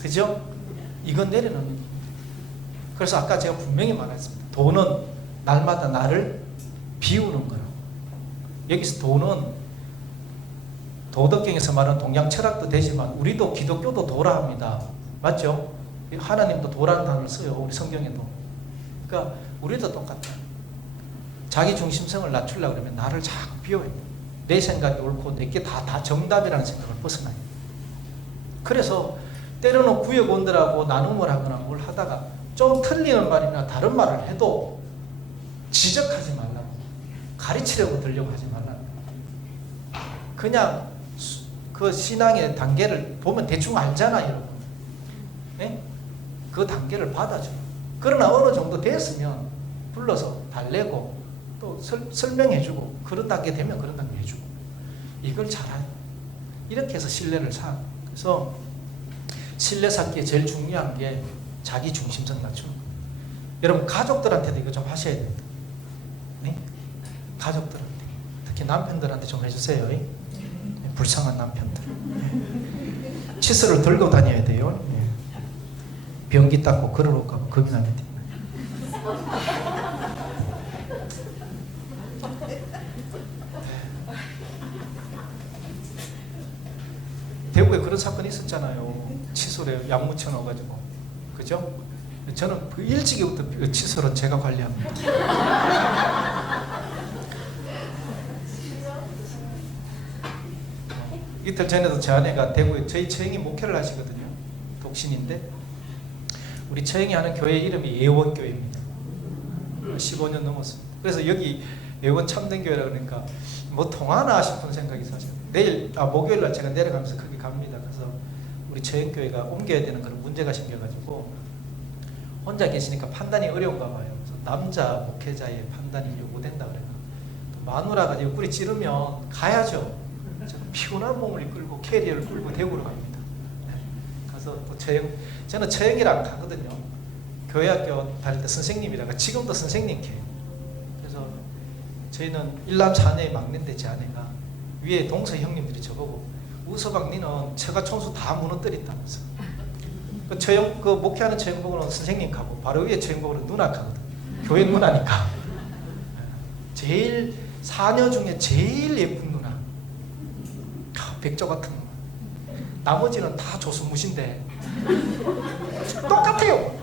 그죠? 이건 내려놓는 거예요. 그래서 아까 제가 분명히 말했습니다. 돈은 날마다 나를 비우는 거라고. 여기서 돈은 도덕경에서 말하는 동양 철학도 되지만 우리도 기독교도 도라 합니다. 맞죠? 하나님도 도라는 단어를 써요. 우리 성경에도. 그러니까 우리도 똑같아요. 자기 중심성을 낮추려고 그러면 나를 자꾸 비워요. 내 생각이 옳고 내게 다 정답이라는 생각을 벗어나요. 그래서 때로는 구역원들하고 나눔을 하거나 뭘 하다가 좀 틀리는 말이나 다른 말을 해도 지적하지 말라고, 가르치려고 들려고 하지 말라고. 그냥 그 신앙의 단계를 보면 대충 알잖아, 여러분. 네? 그 단계를 받아줘요. 그러나 어느 정도 됐으면 불러서 달래고 또 설명해주고, 그런 단계 되면 그런 단계 해주고, 이걸 잘하요. 이렇게 해서 신뢰를 사. 그래서 신뢰 쌓기에 제일 중요한 게 자기 중심성 낮추는 거예요. 여러분, 가족들한테도 이거 좀 하셔야 됩니다. 네? 가족들한테, 특히 남편들한테 좀 해주세요. 네? 불쌍한 남편들. 칫솔을 들고 다녀야 돼요. 네. 변기 닦고 걸어놓고 가면 겁이 납니다. 대구에 그런 사건이 있었잖아요. 칫솔에 약 묻혀 넣어가지고. 그죠? 저는 그 일찍부터 그 칫솔은 제가 관리합니다. 이틀 전에도 제 아내가 대구에 저희 처형이 목회를 하시거든요. 독신인데 우리 처형이 하는 교회 이름이 예원교회입니다. 15년 넘었습니다. 그래서 여기 예원 참된교회라 그러니까 뭐 통하나 싶은 생각이 사실 목요일날 제가 내려가면서 거기 갑니다. 그래서 우리 처형교회가 옮겨야 되는 그런 문제가 생겨가지고 혼자 계시니까 판단이 어려운가 봐요. 남자 목회자의 판단이 요구된다 그래요. 마누라가 옆구리 찌르면 가야죠. 저는 피곤한 몸을 이끌고 캐리어를 끌고 대구로 갑니다. 가서 또 저는 처형이랑 가거든요. 교회학교 다닐 때 선생님이라가 지금도 선생님이에요. 그래서 저희는 일남 사녀의 막내인데 제 아내가 위에 동서 형님들이 저보고 우서방 니는 처가 총수 다 무너뜨린다면서. 그 목회하는 처형복으로는 선생님 가고 바로 위에 처형복으로는 누나 가거든. 교회 누나니까. 제일 사녀 중에 제일 예쁜 누나. 백조 같은 누나. 나머지는 다 조선무신데 똑같아요.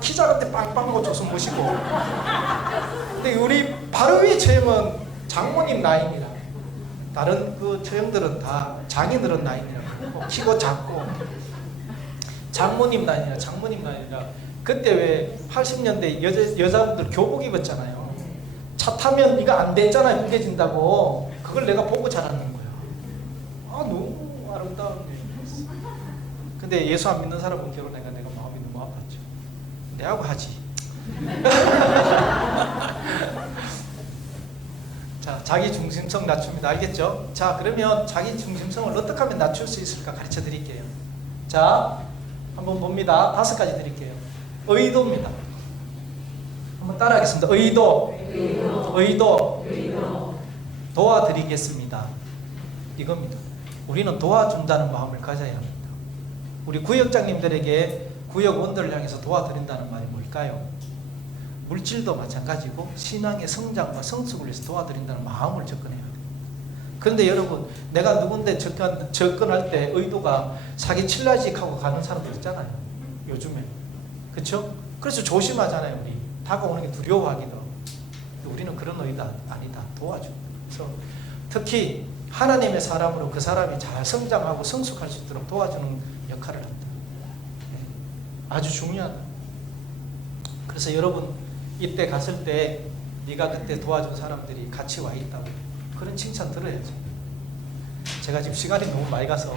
키 작은데 빵빵하고 조선무시고. 근데 우리 바로 위에 처형은 장모님 라인이라. 다른 그 처형들은 다 장인들은 라인이라. 키고 작고. 장모님 라인이라. 장모님 라인이라. 그때 왜 80년대 여자분들 교복 입었잖아요. 차 타면 이거 안 됐잖아요. 무게진다고. 그걸 내가 보고 자랐는 거야. 아, 너무 아름다운데. 근데 예수 안 믿는 사람은 결혼해가 내가 마음이 너무 아팠죠. 내하고 하지. 자, 자기 중심성 낮춥니다. 알겠죠? 자, 그러면 자기 중심성을 어떻게 하면 낮출 수 있을까 가르쳐 드릴게요. 자, 한번 봅니다. 5가지 드릴게요. 의도입니다. 한번 따라하겠습니다. 의도. 도와드리겠습니다. 이겁니다. 우리는 도와준다는 마음을 가져야 합니다. 우리 구역장님들에게 구역원들을 향해서 도와드린다는 말이 뭘까요? 물질도 마찬가지고 신앙의 성장과 성숙을 위해서 도와드린다는 마음을 접근해야 돼요. 그런데 여러분, 내가 누군데 접근할 때 의도가 사기 칠라직하고 가는 사람들 있잖아요. 요즘에. 그렇죠? 그래서 조심하잖아요. 우리 다가오는 게 두려워하기도 하고. 우리는 그런 의도 아니다. 도와줘. 그래서 특히 하나님의 사람으로 그 사람이 잘 성장하고 성숙할 수 있도록 도와주는 역할을 한다. 아주 중요하다. 그래서 여러분, 이때 갔을 때 네가 그때 도와준 사람들이 같이 와 있다고 그런 칭찬 들어야죠. 제가 지금 시간이 너무 많이 가서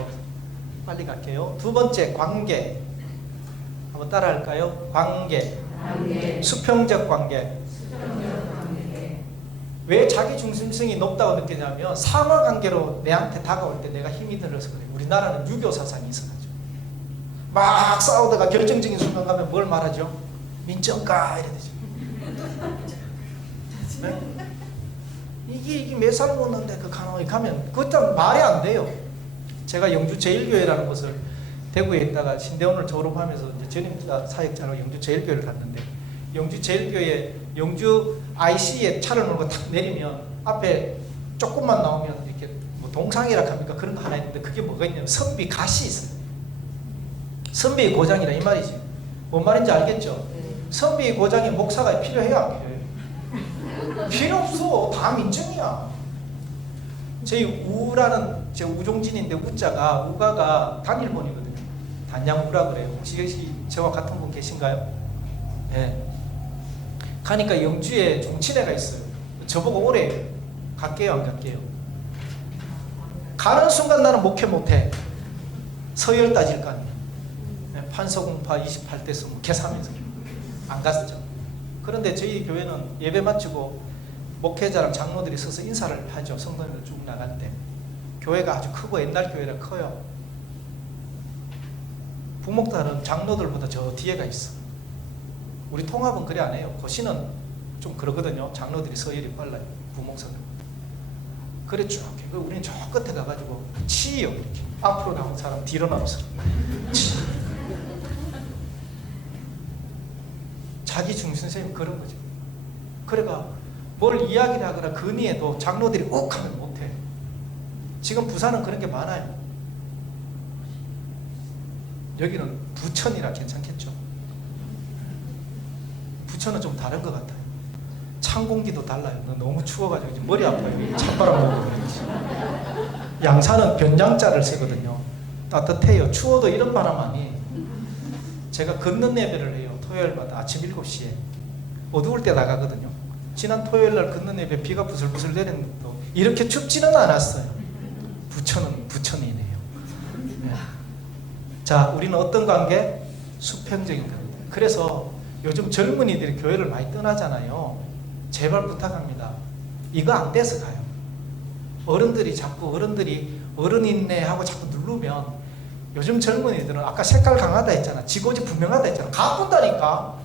빨리 갈게요. 2번째, 관계. 한번 따라할까요? 관계. 수평적 관계. 왜 자기 중심성이 높다고 느끼냐면 상하관계로 내한테 다가올 때 내가 힘이 들어서 그래요. 우리나라는 유교 사상이 있어가지고 막 싸우다가 결정적인 순간 가면 뭘 말하죠? 민정가 이래 되죠. 네? 이게 몇 살 먹는데 그 간호에 가면 그것도 말이 안 돼요. 제가 영주 제일교회라는 곳을 대구에 있다가 신대원을 졸업하면서 이제 전임자 사역자로 영주 제일교회를 갔는데, 영주 제일교회 영주 IC에 차를 몰고 탁 내리면 앞에 조금만 나오면 이렇게 뭐 동상이라 합니까? 그런 거 하나 있는데 그게 뭐가 있냐면 선비 갓이 있어요. 선비 고장이라 이 말이지. 뭔 말인지 알겠죠? 선비 고장에 목사가 필요해요, 안 필요해요? 필요 없어. 다 민증이야. 저희 우라는 제 우종진인데 우자가 우가가 단일본이거든요. 단양우라 그래요. 혹시 저와 같은 분 계신가요? 네. 가니까 영주에 종친회가 있어요. 저보고 오래 갈게요, 안 갈게요? 가는 순간 나는 목회 못해. 서열 따질 거 아니에요. 판서공파 28대 수 계산하면서 안 갔죠. 그런데 저희 교회는 예배 마치고 목회자랑 장로들이 서서 인사를 하죠. 성도님들 쭉 나갈 때. 교회가 아주 크고 옛날 교회라 커요. 부목단은 장로들보다 저 뒤에가 있어. 우리 통합은 그래 안 해요. 고시는 좀 그러거든요. 장로들이 서열이 빨라요. 부목사들. 그래 쭉. 우리는 저 끝에 가가지고 치요. 이렇게. 앞으로 나온 사람 뒤로 나온 사람. 자기 중심성이 그런 거죠. 그래가 뭘 이야기를 하거나 건의해도 장로들이 욱 하면 못해. 지금 부산은 그런 게 많아요. 여기는 부천이라 괜찮겠죠? 부천은 좀 다른 것 같아요. 찬 공기도 달라요. 너무 추워가지고 지금 머리 아파요. 찬바람 먹고. 양산은 변장자를 쓰거든요. 따뜻해요. 추워도 이런 바람 아니에요. 제가 걷는 예배를 해요. 토요일마다 아침 7시에. 어두울 때 나가거든요. 지난 토요일날 걷는 예배 비가 부슬부슬 내리는 것도 이렇게 춥지는 않았어요. 부천은 부천이네요. 네. 자, 우리는 어떤 관계? 수평적인 관계. 그래서 요즘 젊은이들이 교회를 많이 떠나잖아요. 제발 부탁합니다. 이거 안 돼서 가요. 어른들이 자꾸 어른 있네 하고 자꾸 누르면 요즘 젊은이들은 아까 색깔 강하다 했잖아. 지고지 분명하다 했잖아. 가꾼다니까.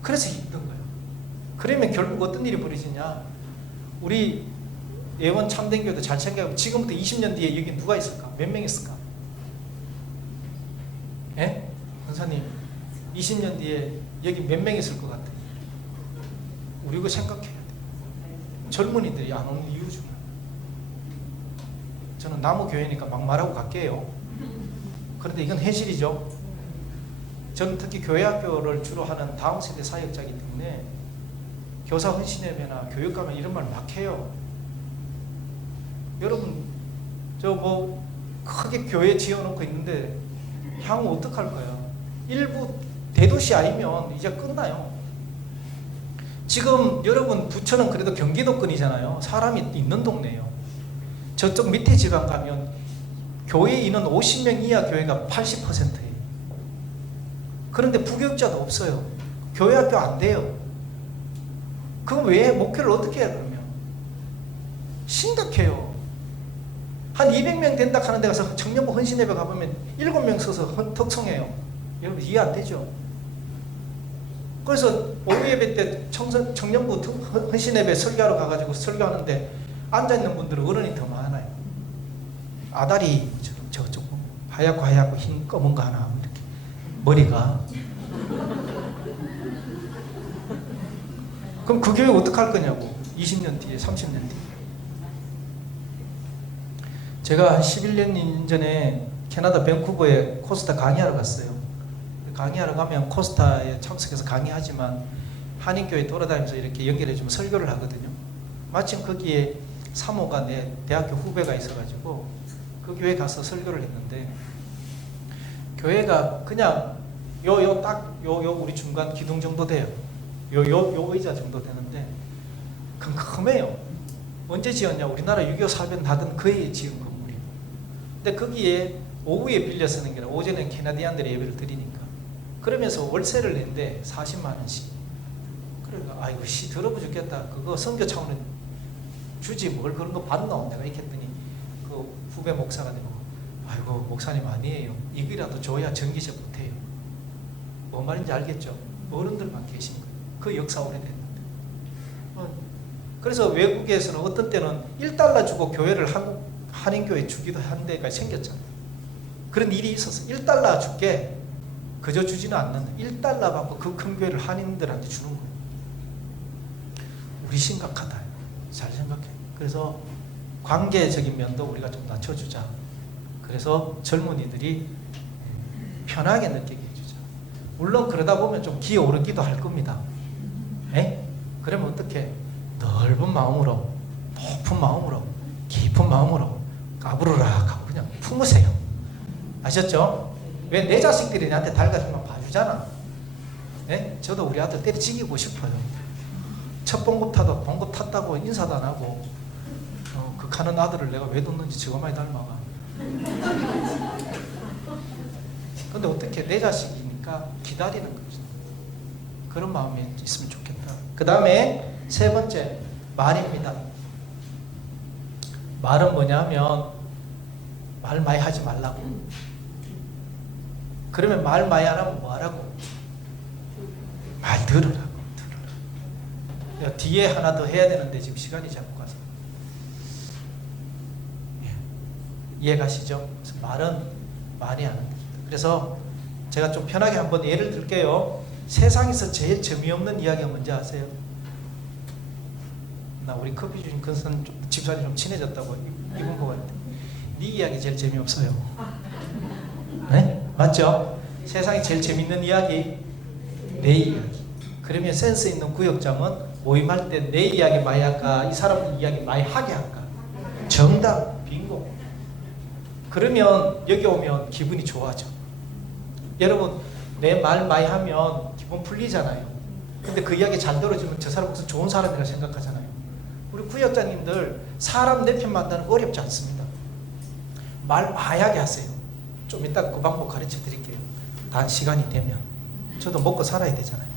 그래서 힘든 거예요. 그러면 결국 어떤 일이 벌어지냐. 우리 예원 참된교도 잘 생각해보면 지금부터 20년 뒤에 여기 누가 있을까? 몇 명 있을까? 예? 권사님 20년 뒤에 여기 몇 명 있을 것 같아요? 우리 이거 생각해야 돼. 젊은이들이 안 오는 이유 중 저는 나무 교회니까 막 말하고 갈게요. 그런데 이건 현실이죠. 저는 특히 교회학교를 주로 하는 다음 세대 사역자이기 때문에 교사 헌신예배나 교육 가면 이런 말 막 해요. 여러분 저 뭐 크게 교회 지어놓고 있는데 향후 어떡할 거야? 일부 대도시 아니면 이제 끝나요. 지금 여러분 부천은 그래도 경기도권이잖아요. 사람이 있는 동네예요. 저쪽 밑에 지방 가면 교회 인원 50명 이하 교회가 80%예요. 그런데 부교육자도 없어요. 교회 학교 안 돼요. 그럼 왜 목회를 어떻게 해야 그러면? 심각해요. 한 200명 된다 하는 데 가서 청년부 헌신예배 가보면 7명 서서 특성해요. 여러분 이해 안 되죠? 그래서 오후 예배 때 청년부 헌신예배 설교하러 가가지고 설교하는데 앉아있는 분들은 어른이 더 많아요. 아다리 저쪽 하얗고 흰 검은 거 하나 이렇게 머리가 그럼 그 교회 어떡할 거냐고 20년 뒤에 30년 뒤에 제가 한 11년 전에 캐나다 밴쿠버에 코스타 강의하러 갔어요. 강의하러 가면 코스타에 참석해서 강의하지만 한인교회 돌아다니면서 이렇게 연결해주면 설교를 하거든요. 마침 거기에 사모가 내 대학교 후배가 있어가지고 그 교회 가서 설교를 했는데 교회가 그냥 요 우리 중간 기둥 정도 돼요. 요 의자 정도 되는데 큼큼해요. 언제 지었냐? 우리나라 6.25 사변 하던 그 해에 지은 건물이에요. 근데 거기에 오후에 빌려 쓰는 게 아니라 오전엔 캐나디안들이 예배를 드리니까 그러면서 월세를 낸대 40만 원씩. 그러니까 아이고 씨 더러워 죽겠다. 그거 선교 차원은 주지 뭘 그런 거 받노? 내가 이렇게 했더니 그 후배 목사가 되고 아이고 목사님 아니에요. 이거라도 줘야 전기세 못해요. 뭔 말인지 알겠죠? 어른들만 계신 거예요. 그 역사 오래됐는데. 그래서 외국에서는 어떤 때는 1달러 주고 교회를 한인교회 주기도 한 데가 생겼잖아요. 그런 일이 있었어. 1달러 줄게. 그저 주지는 않는다. 1달러 받고 그 큰 교회를 한인들한테 주는 거예요. 우리 심각하다. 잘 생각해. 그래서 관계적인 면도 우리가 좀 낮춰주자. 그래서 젊은이들이 편하게 느끼게 해주자. 물론 그러다 보면 좀 기어오르기도 할 겁니다. 에? 그러면 어떻게? 넓은 마음으로, 높은 마음으로, 깊은 마음으로 까부르락 하고 그냥 품으세요. 아셨죠? 왜 내 자식들이 나한테 달가지만 봐주잖아. 에? 저도 우리 아들 때려치기고 싶어요. 첫 봉급 타도 봉급 탔다고 인사도 안 하고 극하는 아들을 내가 왜 뒀는지 저거 많이 닮아가. 근데 어떻게 내 자식이니까 기다리는 거죠. 그런 마음이 있으면 좋겠다. 그 다음에 세 번째 말입니다. 말은 뭐냐면 말 많이 하지 말라고. 그러면 말 많이 안 하면 뭐 하라고? 말 들으라고. 뒤에 하나 더 해야 되는데 지금 시간이 자꾸 가서 이해가시죠? 그래서 말은 말이 안 합니다. 그래서 제가 좀 편하게 한번 예를 들게요. 세상에서 제일 재미없는 이야기가 뭔지 아세요? 나 우리 커피 주신 근선 집사님 좀 친해졌다고 이분 보고 했는데 네 이야기 제일 재미없어요. 네? 맞죠? 세상에 제일 재밌는 이야기 내 이야기. 그러면 센스 있는 구역장은 모임할 때 내 이야기 많이 할까? 이 사람 이야기 많이 하게 할까? 정답 빙고. 그러면 여기 오면 기분이 좋아져. 여러분 내 말 많이 하면 기분 풀리잖아요. 근데 그 이야기 잘 들어주면 저 사람 무슨 좋은 사람이라 생각하잖아요. 우리 구역자님들 사람 내 편 만나는 거 어렵지 않습니다. 말 마하게 하세요. 좀 이따 그 방법 가르쳐 드릴게요. 단 시간이 되면. 저도 먹고 살아야 되잖아요.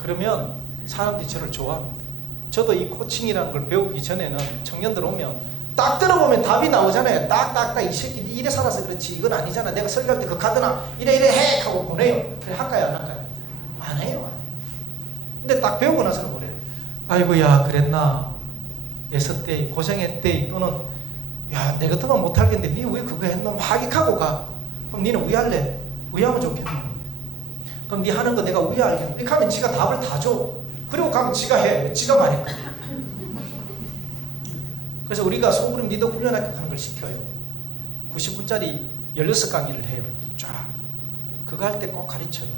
그러면 사람들이 저를 좋아합니다. 저도 이 코칭이라는 걸 배우기 전에는 청년들 오면 딱 들어보면 답이 나오잖아요. 딱딱딱 이 새끼 이래 살아서 그렇지 이건 아니잖아. 내가 설교할 때 그 카드나 이래 해 하고 보내요. 그래 할까요 안 할까요? 안 해요. 근데 딱 배우고 나서는 뭐래요? 아이고야 그랬나 애썼대 고생했대 또는 야 내 같으면 못하겠는데 니 왜 그거 했노? 막 하고 가. 그럼 니는 우회할래? 우회하면 좋겠네. 그럼 니 하는 거 내가 우회할게. 이렇게 하면 지가 답을 다 줘. 그리고 가면 지가 해. 지가 말해. 그래서 우리가 소그룹 리더 훈련학교 하는 걸 시켜요. 90분짜리 16강의를 해요. 쫙. 그거 할 때 꼭 가르쳐요.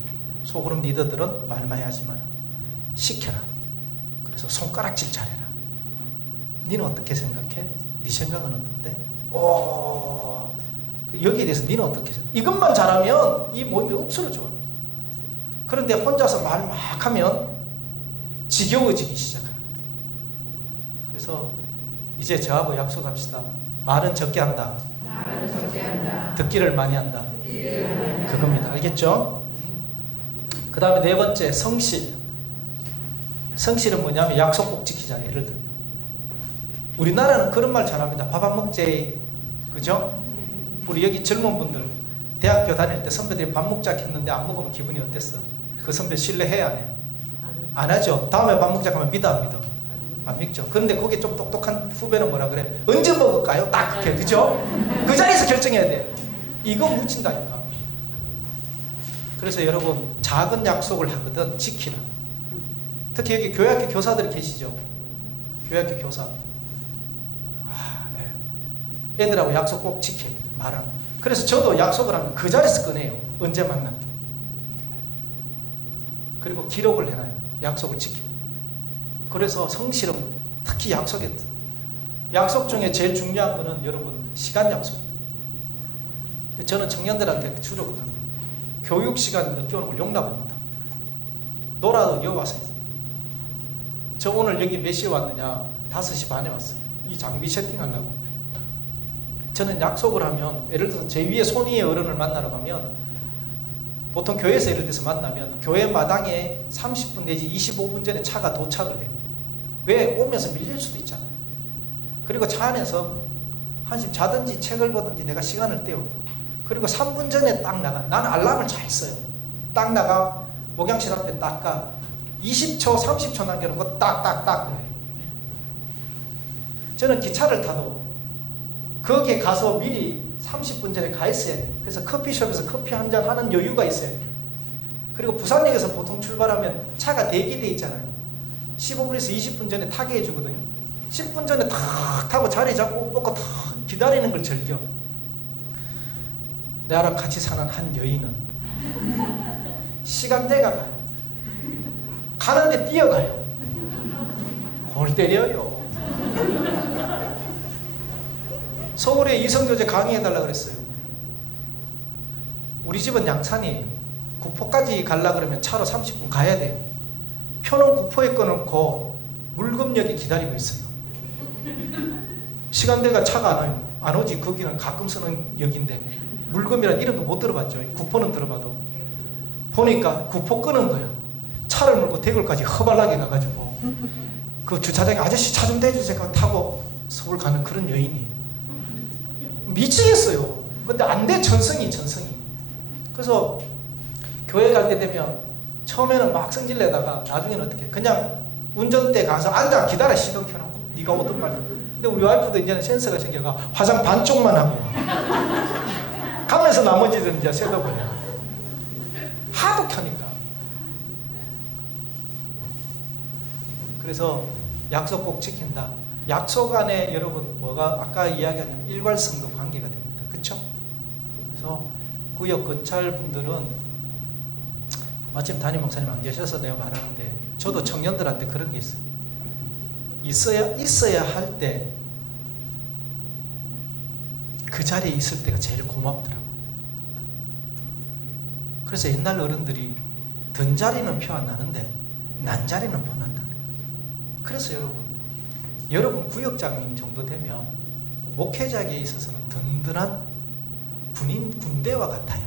소그룹 리더들은 말만 하지만 시켜라. 그래서 손가락질 잘해라. 니는 어떻게 생각해? 네 생각은 어떤데? 여기에 대해서 니는 어떻게 생각해? 이것만 잘하면 이 모임이 없어져. 그런데 혼자서 말 막 하면 지겨워지기 시작합니다. 그래서 이제 저하고 약속합시다. 말은 적게 한다. 듣기를 많이 한다. 그겁니다. 알겠죠? 그 다음에 네 번째, 성실. 성실은 뭐냐면 약속 꼭 지키자. 예를 들면 우리나라는 그런 말 잘합니다. 밥 안 먹지. 그죠? 우리 여기 젊은 분들 대학교 다닐 때 선배들이 밥 먹자 했는데 안 먹으면 기분이 어땠어? 그 선배 신뢰해야 안 해? 안 하죠. 다음에 밥 먹자 하면 믿어 안 믿어? 안 믿죠. 그런데 거기 좀 똑똑한 후배는 뭐라 그래? 언제 먹을까요? 딱 그렇게. 그죠? 그 자리에서 결정해야 돼. 이거 묻힌다니까. 그래서 여러분 작은 약속을 하거든 지키라. 특히 여기 교회학교 교사들이 계시죠? 교회학교 교사. 애들하고 약속 꼭 지켜. 말하는. 그래서 저도 약속을 하면 그 자리에서 꺼내요. 언제 만나. 그리고 기록을 해놔요. 약속을 지키고. 그래서 성실은 특히 약속 중에 제일 중요한 거는 여러분 시간 약속입니다. 저는 청년들한테 주로 합니다. 교육 시간 늦게 오는 걸 용납을 못합니다. 놀아도 여와서 있어요. 저 오늘 여기 몇 시에 왔느냐? 5시 반에 왔어요. 이 장비 세팅하려고. 저는 약속을 하면 예를 들어서 제 위에 손위의 어른을 만나러 가면 보통 교회에서 예를 들어서 만나면 교회 마당에 30분 내지 25분 전에 차가 도착을 해요. 왜? 오면서 밀릴 수도 있잖아. 그리고 차 안에서 한심 자든지 책을 보든지 내가 시간을 때워. 그리고 3분 전에 딱 나가. 나는 알람을 잘 써요. 딱 나가. 목양실 앞에 딱 가. 20초 30초 남겨놓고 딱딱딱. 저는 기차를 타도 거기에 가서 미리 30분 전에 가 있어야 돼. 그래서 커피숍에서 커피 한잔 하는 여유가 있어야 돼. 그리고 부산역에서 보통 출발하면 차가 대기돼 있잖아요. 15분에서 20분 전에 타게 해주거든요. 10분 전에 탁 타고 자리 잡고 옷 벗고 탁 기다리는 걸 즐겨. 나랑 같이 사는 한 여인은 시간대가 가요. 가는데 뛰어가요. 골 때려요. 서울에 이성교제 강의해달라 그랬어요. 우리 집은 양산이에요. 구포까지 가려고 그러면 차로 30분 가야 돼요. 표는 구포에 꺼놓고 물금역에 기다리고 있어요. 시간대가 차가 안 와요. 안 오지. 거기는 가끔 쓰는 역인데 물금이라는 이름도 못 들어봤죠. 구포는 들어봐도. 보니까 구포 끄는 거야. 차를 몰고 대구까지 허발나게 가가지고 그 주차장에 아저씨 차 좀 대주세요 타고 서울 가는 그런 여인이 미치겠어요. 근데 안 돼. 전성이. 그래서 교회 갈 때 되면 처음에는 막 성질 내다가 나중에는 어떻게 그냥 운전대 가서 앉아 기다려. 시동 켜놓고 네가 오든 말든. 근데 우리 와이프도 이제는 센스가 생겨가 화장 반쪽만 하고 가면서 나머지는 이제 셋업을 해요. 하도 켜니까. 그래서 약속 꼭 지킨다. 약속 안에 여러분 뭐가 아까 이야기한 일괄성도 관계가 됩니다. 그렇죠? 그래서 구역 거찰 분들은 마침 담임 목사님 안 계셔서 내가 말하는데 저도 청년들한테 그런 게 있어요. 있어야 할 때 그 자리에 있을 때가 제일 고맙더라고. 그래서 옛날 어른들이 든 자리는 표 안 나는데 난 자리는 표 난다. 그래서 여러분 구역장님 정도 되면 목회자에게 있어서는 든든한 군대와 같아요.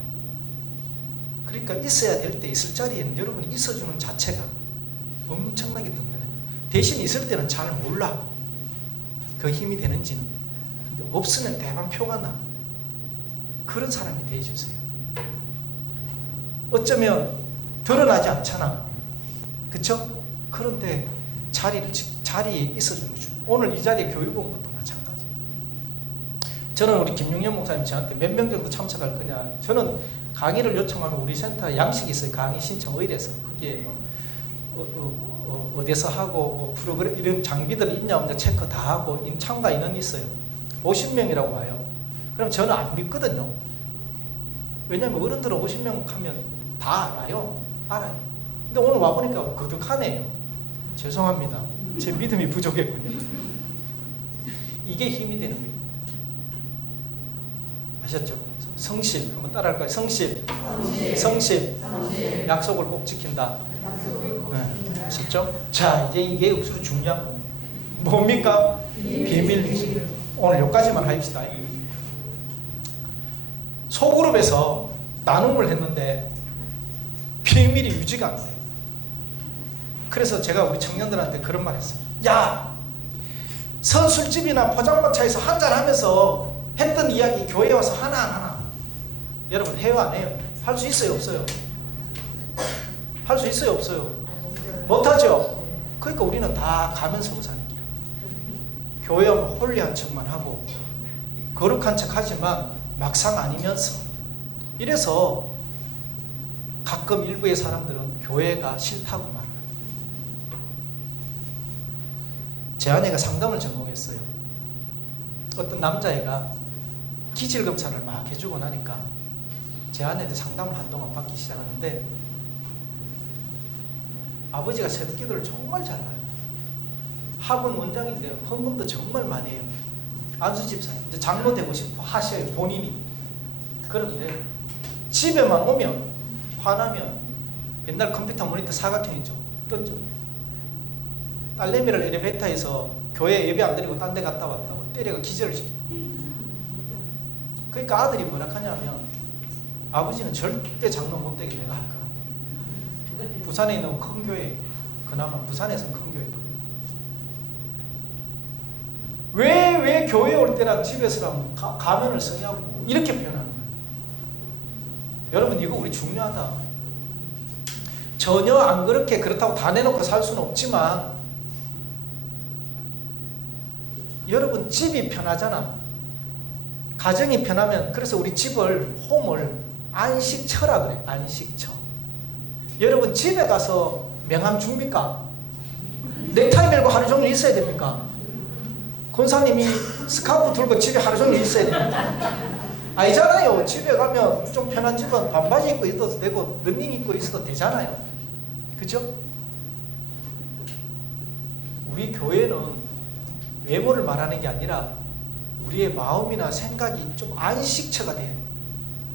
그러니까 있어야 될 때 있을 자리에는 여러분이 있어주는 자체가 엄청나게 든든해요. 대신 있을 때는 잘 몰라. 그 힘이 되는지는. 근데 없으면 대van 표가 나. 그런 사람이 되어주세요. 어쩌면 드러나지 않잖아. 그쵸? 그런데 자리에 있어주는 거죠. 오늘 이 자리에 교육 온 것도 마찬가지. 저는 우리 김용현 목사님 저한테 몇 명 정도 참석할 거냐. 저는 강의를 요청하면 우리 센터에 양식이 있어요. 강의 신청 의뢰서. 그게 뭐 어디서 하고 뭐 프로그램 이런 장비들 있냐 없냐 체크 다 하고 참가 인원이 있어요. 50명이라고 와요. 그럼 저는 안 믿거든요. 왜냐하면 어른들은 50명 하면 다 알아요. 근데 오늘 와보니까 거득하네요. 죄송합니다. 제 믿음이 부족했군요. 이게 힘이 되는 거예요. 아셨죠? 성실 한번 따라할까요? 성실. 약속을 꼭 지킨다. 네, 아셨죠? 자, 이제 이게 억수로 중요한 겁니다. 뭡니까? 비밀. 오늘 여기까지만 합시다. 소그룹에서 나눔을 했는데 비밀이 유지가 안 돼요. 그래서 제가 우리 청년들한테 그런 말 했어요. 야! 선술집이나 포장마차에서 한잔하면서 했던 이야기 교회에 와서 하나. 여러분 해요 안 해요? 할 수 있어요 없어요? 할 수 있어요 없어요? 못하죠? 그러니까 우리는 다 가면서 사는 길. 교회 오면 홀리한 척만 하고 거룩한 척 하지만 막상 아니면서. 이래서 가끔 일부의 사람들은 교회가 싫다고 말해요. 제 아내가 상담을 전공했어요. 어떤 남자애가 기질검사를 막 해주고 나니까 제 아내도 상담을 한동안 받기 시작하는데 아버지가 새벽기도를 정말 잘 봐요. 학원 원장인데 헌금도 정말 많이 해요. 안수 집사님 이제 장로 되고 싶어 하셔요 본인이. 그런데 집에만 오면 화나면 옛날 컴퓨터 모니터 사각형이죠. 던져. 딸내미를 엘리베이터에서 교회 예배 안 드리고 딴 데 갔다 왔다고 때려가 기절을 시켜. 그러니까 아들이 뭐라 하냐면 아버지는 절대 장로 못 되게 내가 할 거야. 부산에 있는 큰 교회, 그나마 부산에서는 큰 교회. 왜 교회 올 때랑 집에서랑 가면을 쓰냐고 이렇게 표현하는 거예요. 여러분 이거 우리 중요하다. 전혀 안 그렇다고 다 내놓고 살 수는 없지만 여러분 집이 편하잖아. 가정이 편하면 그래서 우리 집을 홈을 안식처라 그래. 안식처. 여러분 집에 가서 명함 줍니까? 넥타이 메고 하루 종일 있어야 됩니까? 권사님이 스카프 들고 집에 하루 종일 있어야 됩니까? 아니잖아요. 집에 가면 좀 편한 집은 반바지 입고 있어도 되고 런닝 입고 있어도 되잖아요. 그죠? 우리 교회는 외모를 말하는 게 아니라 우리의 마음이나 생각이 좀 안식처가 돼요.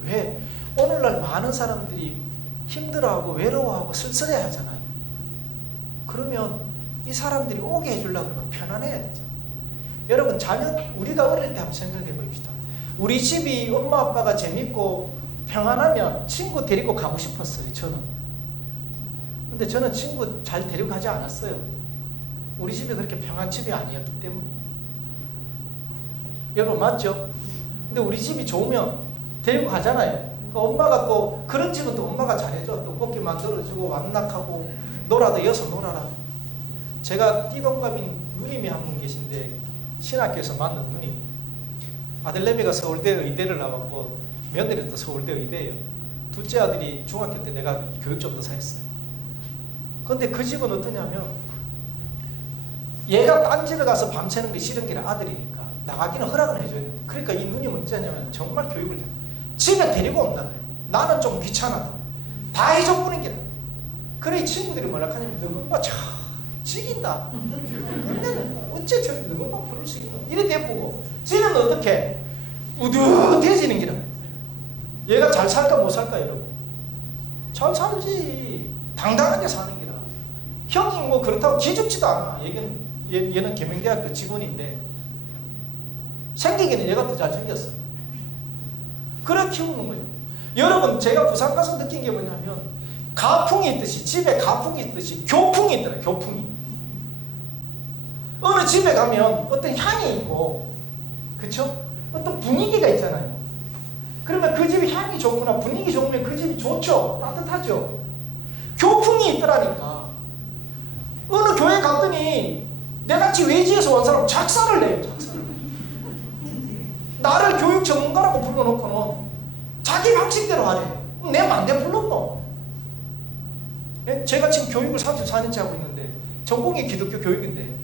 왜? 오늘날 많은 사람들이 힘들어하고 외로워하고 쓸쓸해 하잖아요. 그러면 이 사람들이 오게 해주려고 그러면 편안해야 되죠. 여러분 우리가 어릴 때 한번 생각해 봅시다. 우리 집이 엄마 아빠가 재밌고 평안하면 친구 데리고 가고 싶었어요. 저는. 근데 저는 친구 잘 데리고 가지 않았어요. 우리 집이 그렇게 평안 집이 아니었기 때문에. 여러분 맞죠? 근데 우리 집이 좋으면 데리고 가잖아요. 엄마가 또 그런 집은 또 엄마가 잘해줘. 떡볶이 만들어주고 완낙하고 놀아도 이어서 놀아라. 제가 띠동갑인 누님이 한 분 계신데 신학교에서 만난 누님. 아들내미가 서울대 의대를 나왔고 며느리도 서울대 의대예요. 둘째 아들이 중학교 때 내가 교육점도 사했어요. 근데 그 집은 어떠냐면 얘가 딴 집에 가서 밤새는 게 싫은 게 아들이니까 나가기는 허락을 해줘야 돼. 그러니까 이 누님은 어쩌냐면 정말 교육을 해. 집에 데리고 온다 그래. 나는 좀 귀찮아다. 다 해줘보는 게. 그래 이 친구들이 뭐라 하냐면 너 엄마 참 지긴다. 근데 어째 저 너 엄마 부를 수 있노? 이래 대보고 지는 어떻게 우듯해지는 기라. 얘가 잘 살까 못 살까 여러분? 잘 살지. 당당하게 사는 기라. 형이 뭐 그렇다고 기죽지도 않아. 얘는 계명대학교 직원인데 생기기는 얘가 더 잘생겼어. 그래 키우는 거예요. 여러분 제가 부산 가서 느낀 게 뭐냐면 가풍이 있듯이 집에 가풍이 있듯이 교풍이 있더라. 교풍이. 어느 집에 가면 어떤 향이 있고 그쵸? 어떤 분위기가 있잖아요. 그러면 그 집이 향이 좋구나 분위기 좋으면 그 집이 좋죠. 따뜻하죠. 교풍이 있더라니까. 어느 교회 갔더니 내같이 외지에서 온 사람 작사를 내요. 작사를. 나를 교육 전문가라고 불러놓고는 자기 방식대로 하래. 내 맘대로 불렀노. 예? 제가 지금 교육을 34년째 하고 있는데 전공이 기독교 교육인데,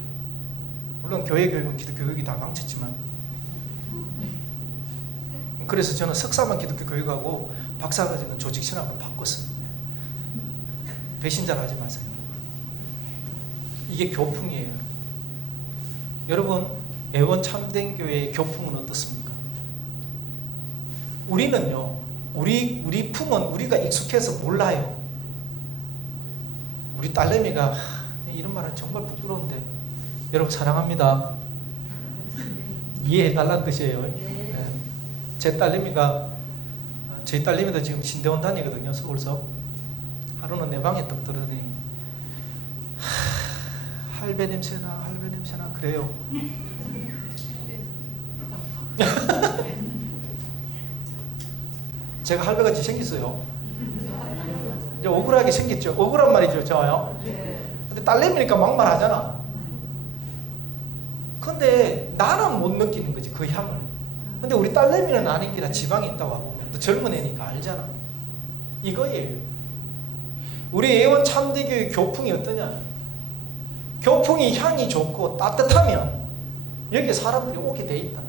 물론 교회 교육은 기독교 교육이 다 망쳤지만, 그래서 저는 석사만 기독교 교육하고 박사과정은 조직 신학으로 바꿨습니다. 배신자를 하지 마세요. 이게 교풍이에요. 여러분, 애원 참된교회의 교풍은 어떻습니까? 우리는요, 우리 풍은 우리가 익숙해서 몰라요. 우리 딸내미가 이런 말은 정말 부끄러운데, 여러분 사랑합니다. 이해해 달라는 뜻이에요. 네. 제 딸내미가, 저희 딸내미도 지금 신대원 다니거든요, 서울서. 하루는 내 방에 딱 들으더니 할배 냄새나 그래요. 제가 할배같이 생겼어요. 이제 억울하게 생겼죠. 억울한 말이죠, 저요. 근데 딸내미니까 막말하잖아. 근데 나는 못 느끼는 거지, 그 향을. 근데 우리 딸내미는 아니기라 지방에 있다고 하고, 또 젊은 애니까 알잖아. 이거예요. 우리 애원 참대교의 교풍이 어떠냐? 교풍이 향이 좋고 따뜻하면 여기에 사람들이 오게 돼 있다.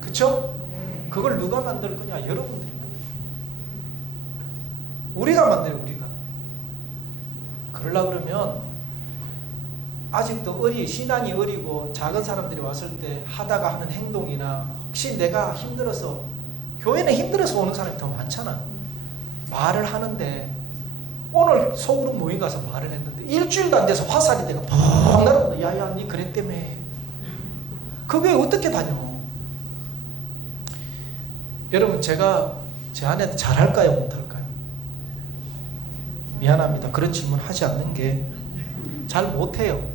그쵸? 그걸 누가 만들 거냐? 여러분들이 만들 거야. 우리가 만들어요, 우리가. 그러려고 그러면 아직도 신앙이 어리고 작은 사람들이 왔을 때 하다가 하는 행동이나, 혹시 내가 힘들어서, 교회는 힘들어서 오는 사람이 더 많잖아. 말을 하는데, 오늘 소그룹 모임 가서 말을 했는데 일주일도 안 돼서 화살이 내가 펑 날아오는데, 야야 니 그랬다며. 그게 어떻게 다녀? 여러분, 제가 제 아내한테 잘할까요, 못할까요? 미안합니다. 그런 질문 하지 않는 게, 잘 못해요.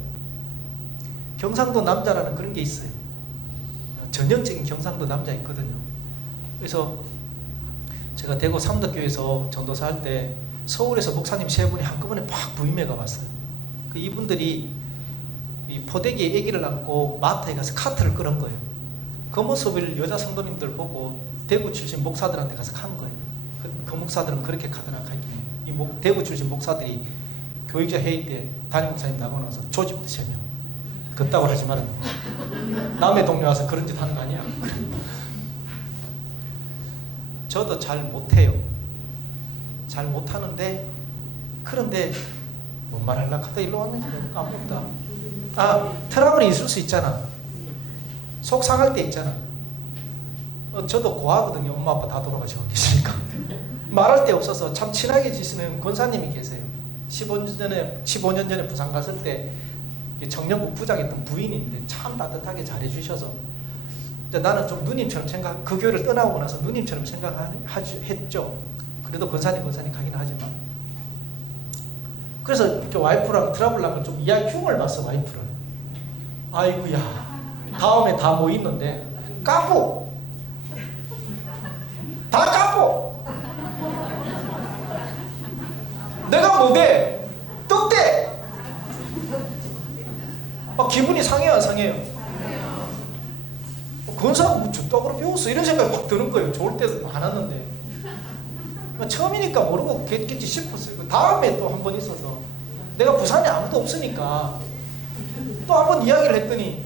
경상도 남자라는 그런 게 있어요. 전형적인 경상도 남자 있거든요. 그래서 제가 대구 삼덕교에서 전도사 할 때 서울에서 목사님 3분이 한꺼번에 팍 부임해가 왔어요. 그 이분들이 이 포대기에 아기를 안고 마트에 가서 카트를 끄는 거예요. 그 모습을 여자 성도님들 보고 대구 출신 목사들한테 가서 간 거예요. 그 목사들은 그렇게 가더나 가긴 해요. 이 대구 출신 목사들이 교육자 회의 때 담임 목사님 나가고 나서 조집도 3명. 그따구 하지 말아. 남의 동네 와서 그런 짓 하는 거 아니야. 저도 잘 못해요. 잘 못하는데, 그런데 뭔 말하려고 하다 일로 왔는지 내가 까먹었다. 트러블이 있을 수 있잖아. 속 상할 때 있잖아. 저도 고하거든요. 엄마 아빠 다 돌아가시고 계시니까. 말할 데 없어서 참 친하게 지시는 권사님이 계세요. 15년 전에 부산 갔을 때 청년부 부장했던 부인인데 참 따뜻하게 잘해주셔서, 나는 좀 누님처럼 그 교회를 떠나고 나서 누님처럼 생각했죠. 그래도 권사님 가긴 하지만. 그래서 이렇게 와이프랑 트러블 나면 좀 흉을 봤어, 와이프를. 아이고야, 다음에 다 모이는데 까고 다 까고 내가 뭐대? 떡대. 기분이 상해요, 안 상해요? 권사가 뭐 죽떡으로 배웠어? 이런 생각이 확 드는 거예요. 좋을 때도 많았는데. 처음이니까 모르고 겠지 싶었어요. 그 다음에 또 한 번 있어서, 내가 부산에 아무도 없으니까 또 한 번 이야기를 했더니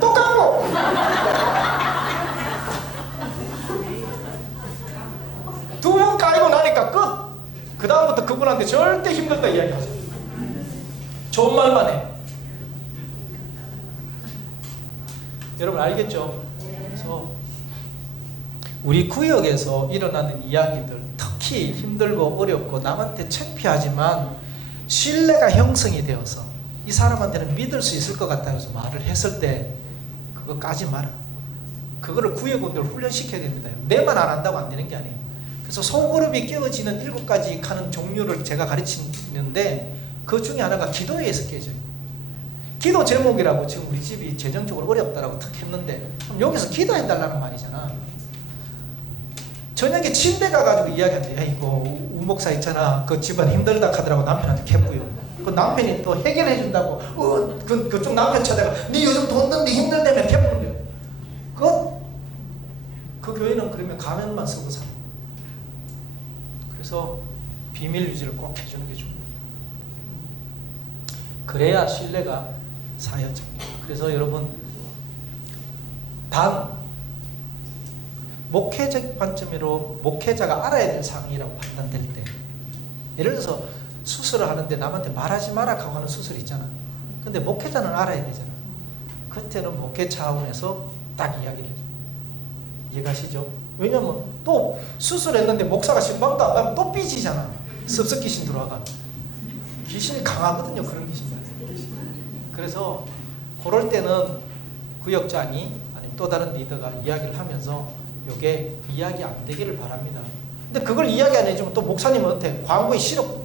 또 까고 두 번 까이고 나니까 끝. 그 다음부터 그분한테 절대 힘들다 이야기하세요. 좋은 말만 해. 여러분 알겠죠? 그래서 우리 구역에서 일어나는 이야기들, 특히 힘들고 어렵고 남한테 창피하지만 신뢰가 형성이 되어서 이 사람한테는 믿을 수 있을 것 같다 해서 말을 했을 때 그거 까지 마라. 그거를 구역원들 훈련시켜야 됩니다. 내만 안 한다고 안 되는 게 아니에요. 그래서 소그룹이 깨어지는 7가지 하는 종류를 제가 가르치는데, 그 중에 하나가 기도에서 깨져요. 기도 제목이라고 지금 우리 집이 재정적으로 어렵다라고 탁 했는데, 그럼 여기서 기도해달라는 말이잖아. 저녁에 침대 가가지고 이야기한대. 야, 이거 우 목사 있잖아. 그 집안 힘들다 하더라고 남편한테 캐고요. 그 남편이 또 해결해준다고 그쪽 남편 찾아가 니 요즘 돈 든데 힘들다며 캐보는 거예요. 그 교회는 그러면 가면만 쓰고 사. 그래서 비밀 유지를 꼭 해주는 게 중요합니다. 그래야 신뢰가 쌓여집니다. 그래서 여러분, 단 목회적 관점으로 목회자가 알아야 될 사항이라고 판단될 때, 예를 들어서 수술을 하는데 남한테 말하지 마라 하고 하는 수술이 있잖아. 근데 목회자는 알아야 되잖아. 그때는 목회 차원에서 딱 이야기를 해줘. 이해가시죠? 왜냐면 또 수술했는데 목사가 신방도 안 가면 또 삐지잖아. 습석 귀신 들어와가. 귀신이 강하거든요. 그런 귀신이. 그래서 그럴 때는 구역장이 아니면 또 다른 리더가 이야기를 하면서 이게 이야기 안 되기를 바랍니다. 근데 그걸 이야기 안 해주면 또 목사님은 어때? 광고에 실어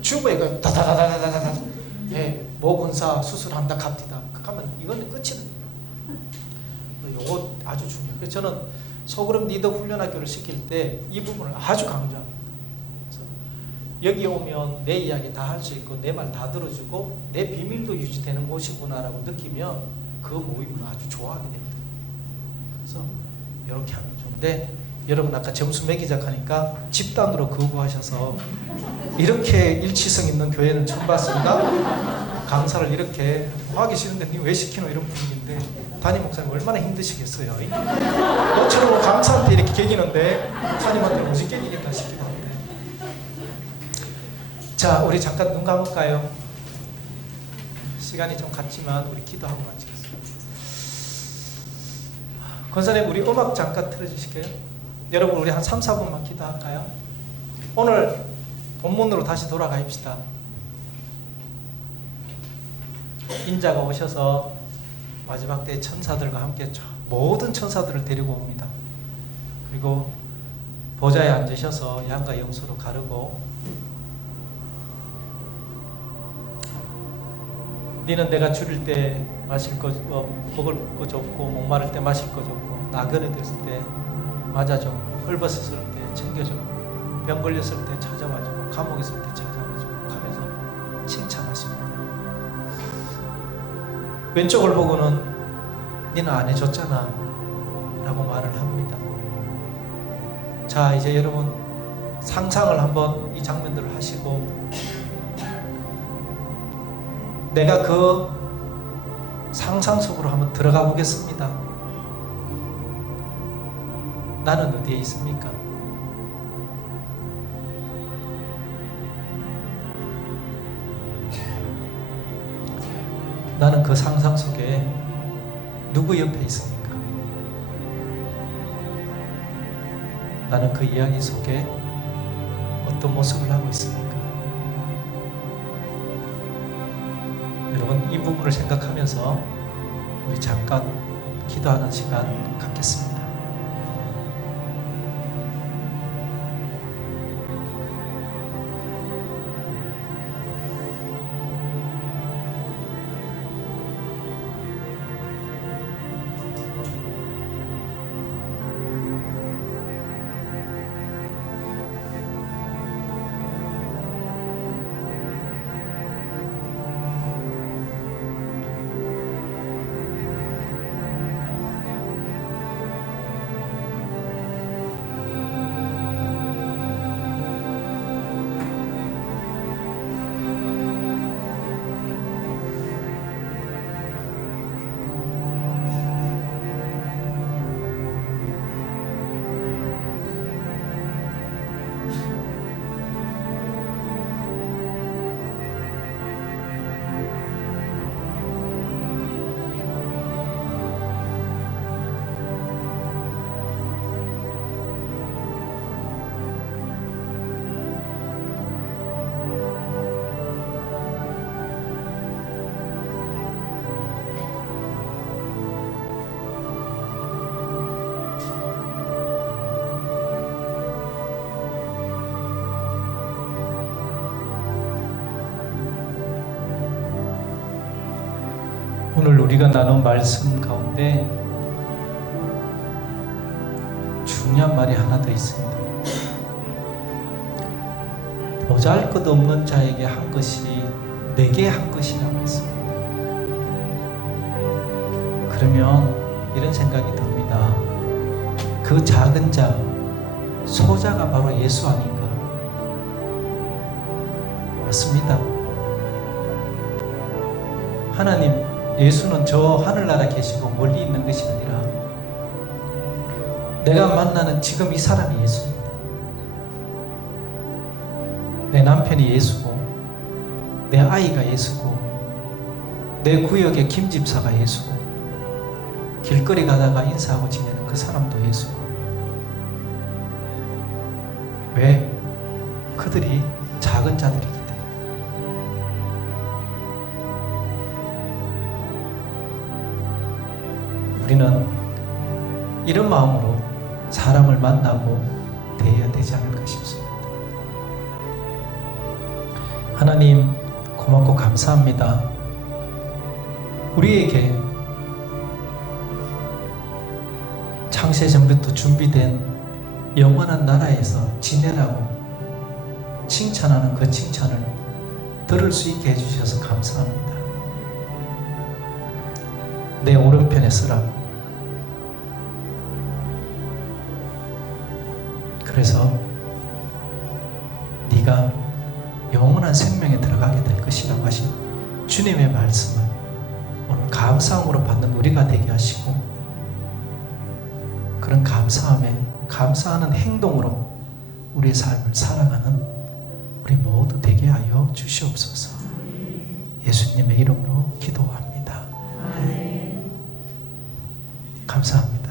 주고에 그 다다다다다다다 예, 모 군사 수술한다 갑디다. 그러면 이건 끝이거든요. 요거 아주 중요해요. 그래서 저는 소그룹 리더 훈련학교를 시킬 때 이 부분을 아주 강조합니다. 그래서 여기 오면 내 이야기 다 할 수 있고 내 말 다 들어주고 내 비밀도 유지되는 곳이구나라고 느끼면 그 모임을 아주 좋아하게 됩니다. 그래서 이렇게 하면 좋은데, 여러분 아까 점수 매기자 하니까 집단으로 거부하셔서 이렇게 일치성 있는 교회는 처음 봤습니다. 강사를 이렇게 하기 싫은데 니 왜 시키노 이런 분위기인데 담임 목사님 얼마나 힘드시겠어요. 너처럼 강사한테 이렇게 개기는데 목사님한테 무슨 개기겠다 싶기도 한데. 자, 우리 잠깐 눈 감을까요? 시간이 좀 갔지만 우리 기도하고 마치겠습니다. 권사님, 우리 음악 잠깐 틀어주실게요? 여러분, 우리 한 3, 4분만 기도할까요? 오늘 본문으로 다시 돌아가입시다. 인자가 오셔서 마지막 때 천사들과 함께 모든 천사들을 데리고 옵니다. 그리고 보좌에 앉으셔서 양과 염소로 가르고, 너는 내가 줄일 때 마실 거 먹을 거 줬고, 목마를 때 마실 거 줬고, 나그네 됐을 때 맞아주고, 헐벗었을 때 챙겨주고, 병 걸렸을 때 찾아와주고, 감옥 있을 때 찾아와주고 하면서 칭찬하십니다. 왼쪽을 보고는 너는 안 해줬잖아 라고 말을 합니다. 자, 이제 여러분 상상을 한번 이 장면들을 하시고, 내가 그 상상 속으로 한번 들어가 보겠습니다. 나는 어디에 있습니까? 나는 그 상상 속에 누구 옆에 있습니까? 나는 그 이야기 속에 어떤 모습을 하고 있습니까? 여러분, 이 부분을 생각하면서 우리 잠깐 기도하는 시간 갖겠습니다. 오늘 우리가 나눈 말씀 가운데 중요한 말이 하나 더 있습니다. 보잘것없는 자에게 한 것이 내게 한 것이라고 했습니다. 그러면 이런 생각이 듭니다. 그 작은 자, 소자가 바로 예수 아닌가? 맞습니다. 하나님, 예수는 저 하늘나라 계시고 멀리 있는 것이 아니라 내가 만나는 지금 이 사람이 예수입니다. 내 남편이 예수고, 내 아이가 예수고, 내 구역의 김 집사가 예수고, 길거리 가다가 인사하고 지내는 그 사람도 예수고. 왜? 그들이 작은 자들이기 때문에. 우리는 이런 마음으로 사람을 만나고 대해야 되지 않을까 싶습니다. 하나님, 고맙고 감사합니다. 우리에게 창세 전부터 준비된 영원한 나라에서 지내라고 칭찬하는 그 칭찬을 들을 수 있게 해주셔서 감사합니다. 내 오른편에 서라고. 그래서 네가 영원한 생명에 들어가게 될 것이라고 하신 주님의 말씀을 오늘 감사함으로 받는 우리가 되게 하시고, 그런 감사하는 행동으로 우리의 삶을 살아가는 우리 모두 되게 하여 주시옵소서. 예수님의 이름으로 기도합니다. 감사합니다.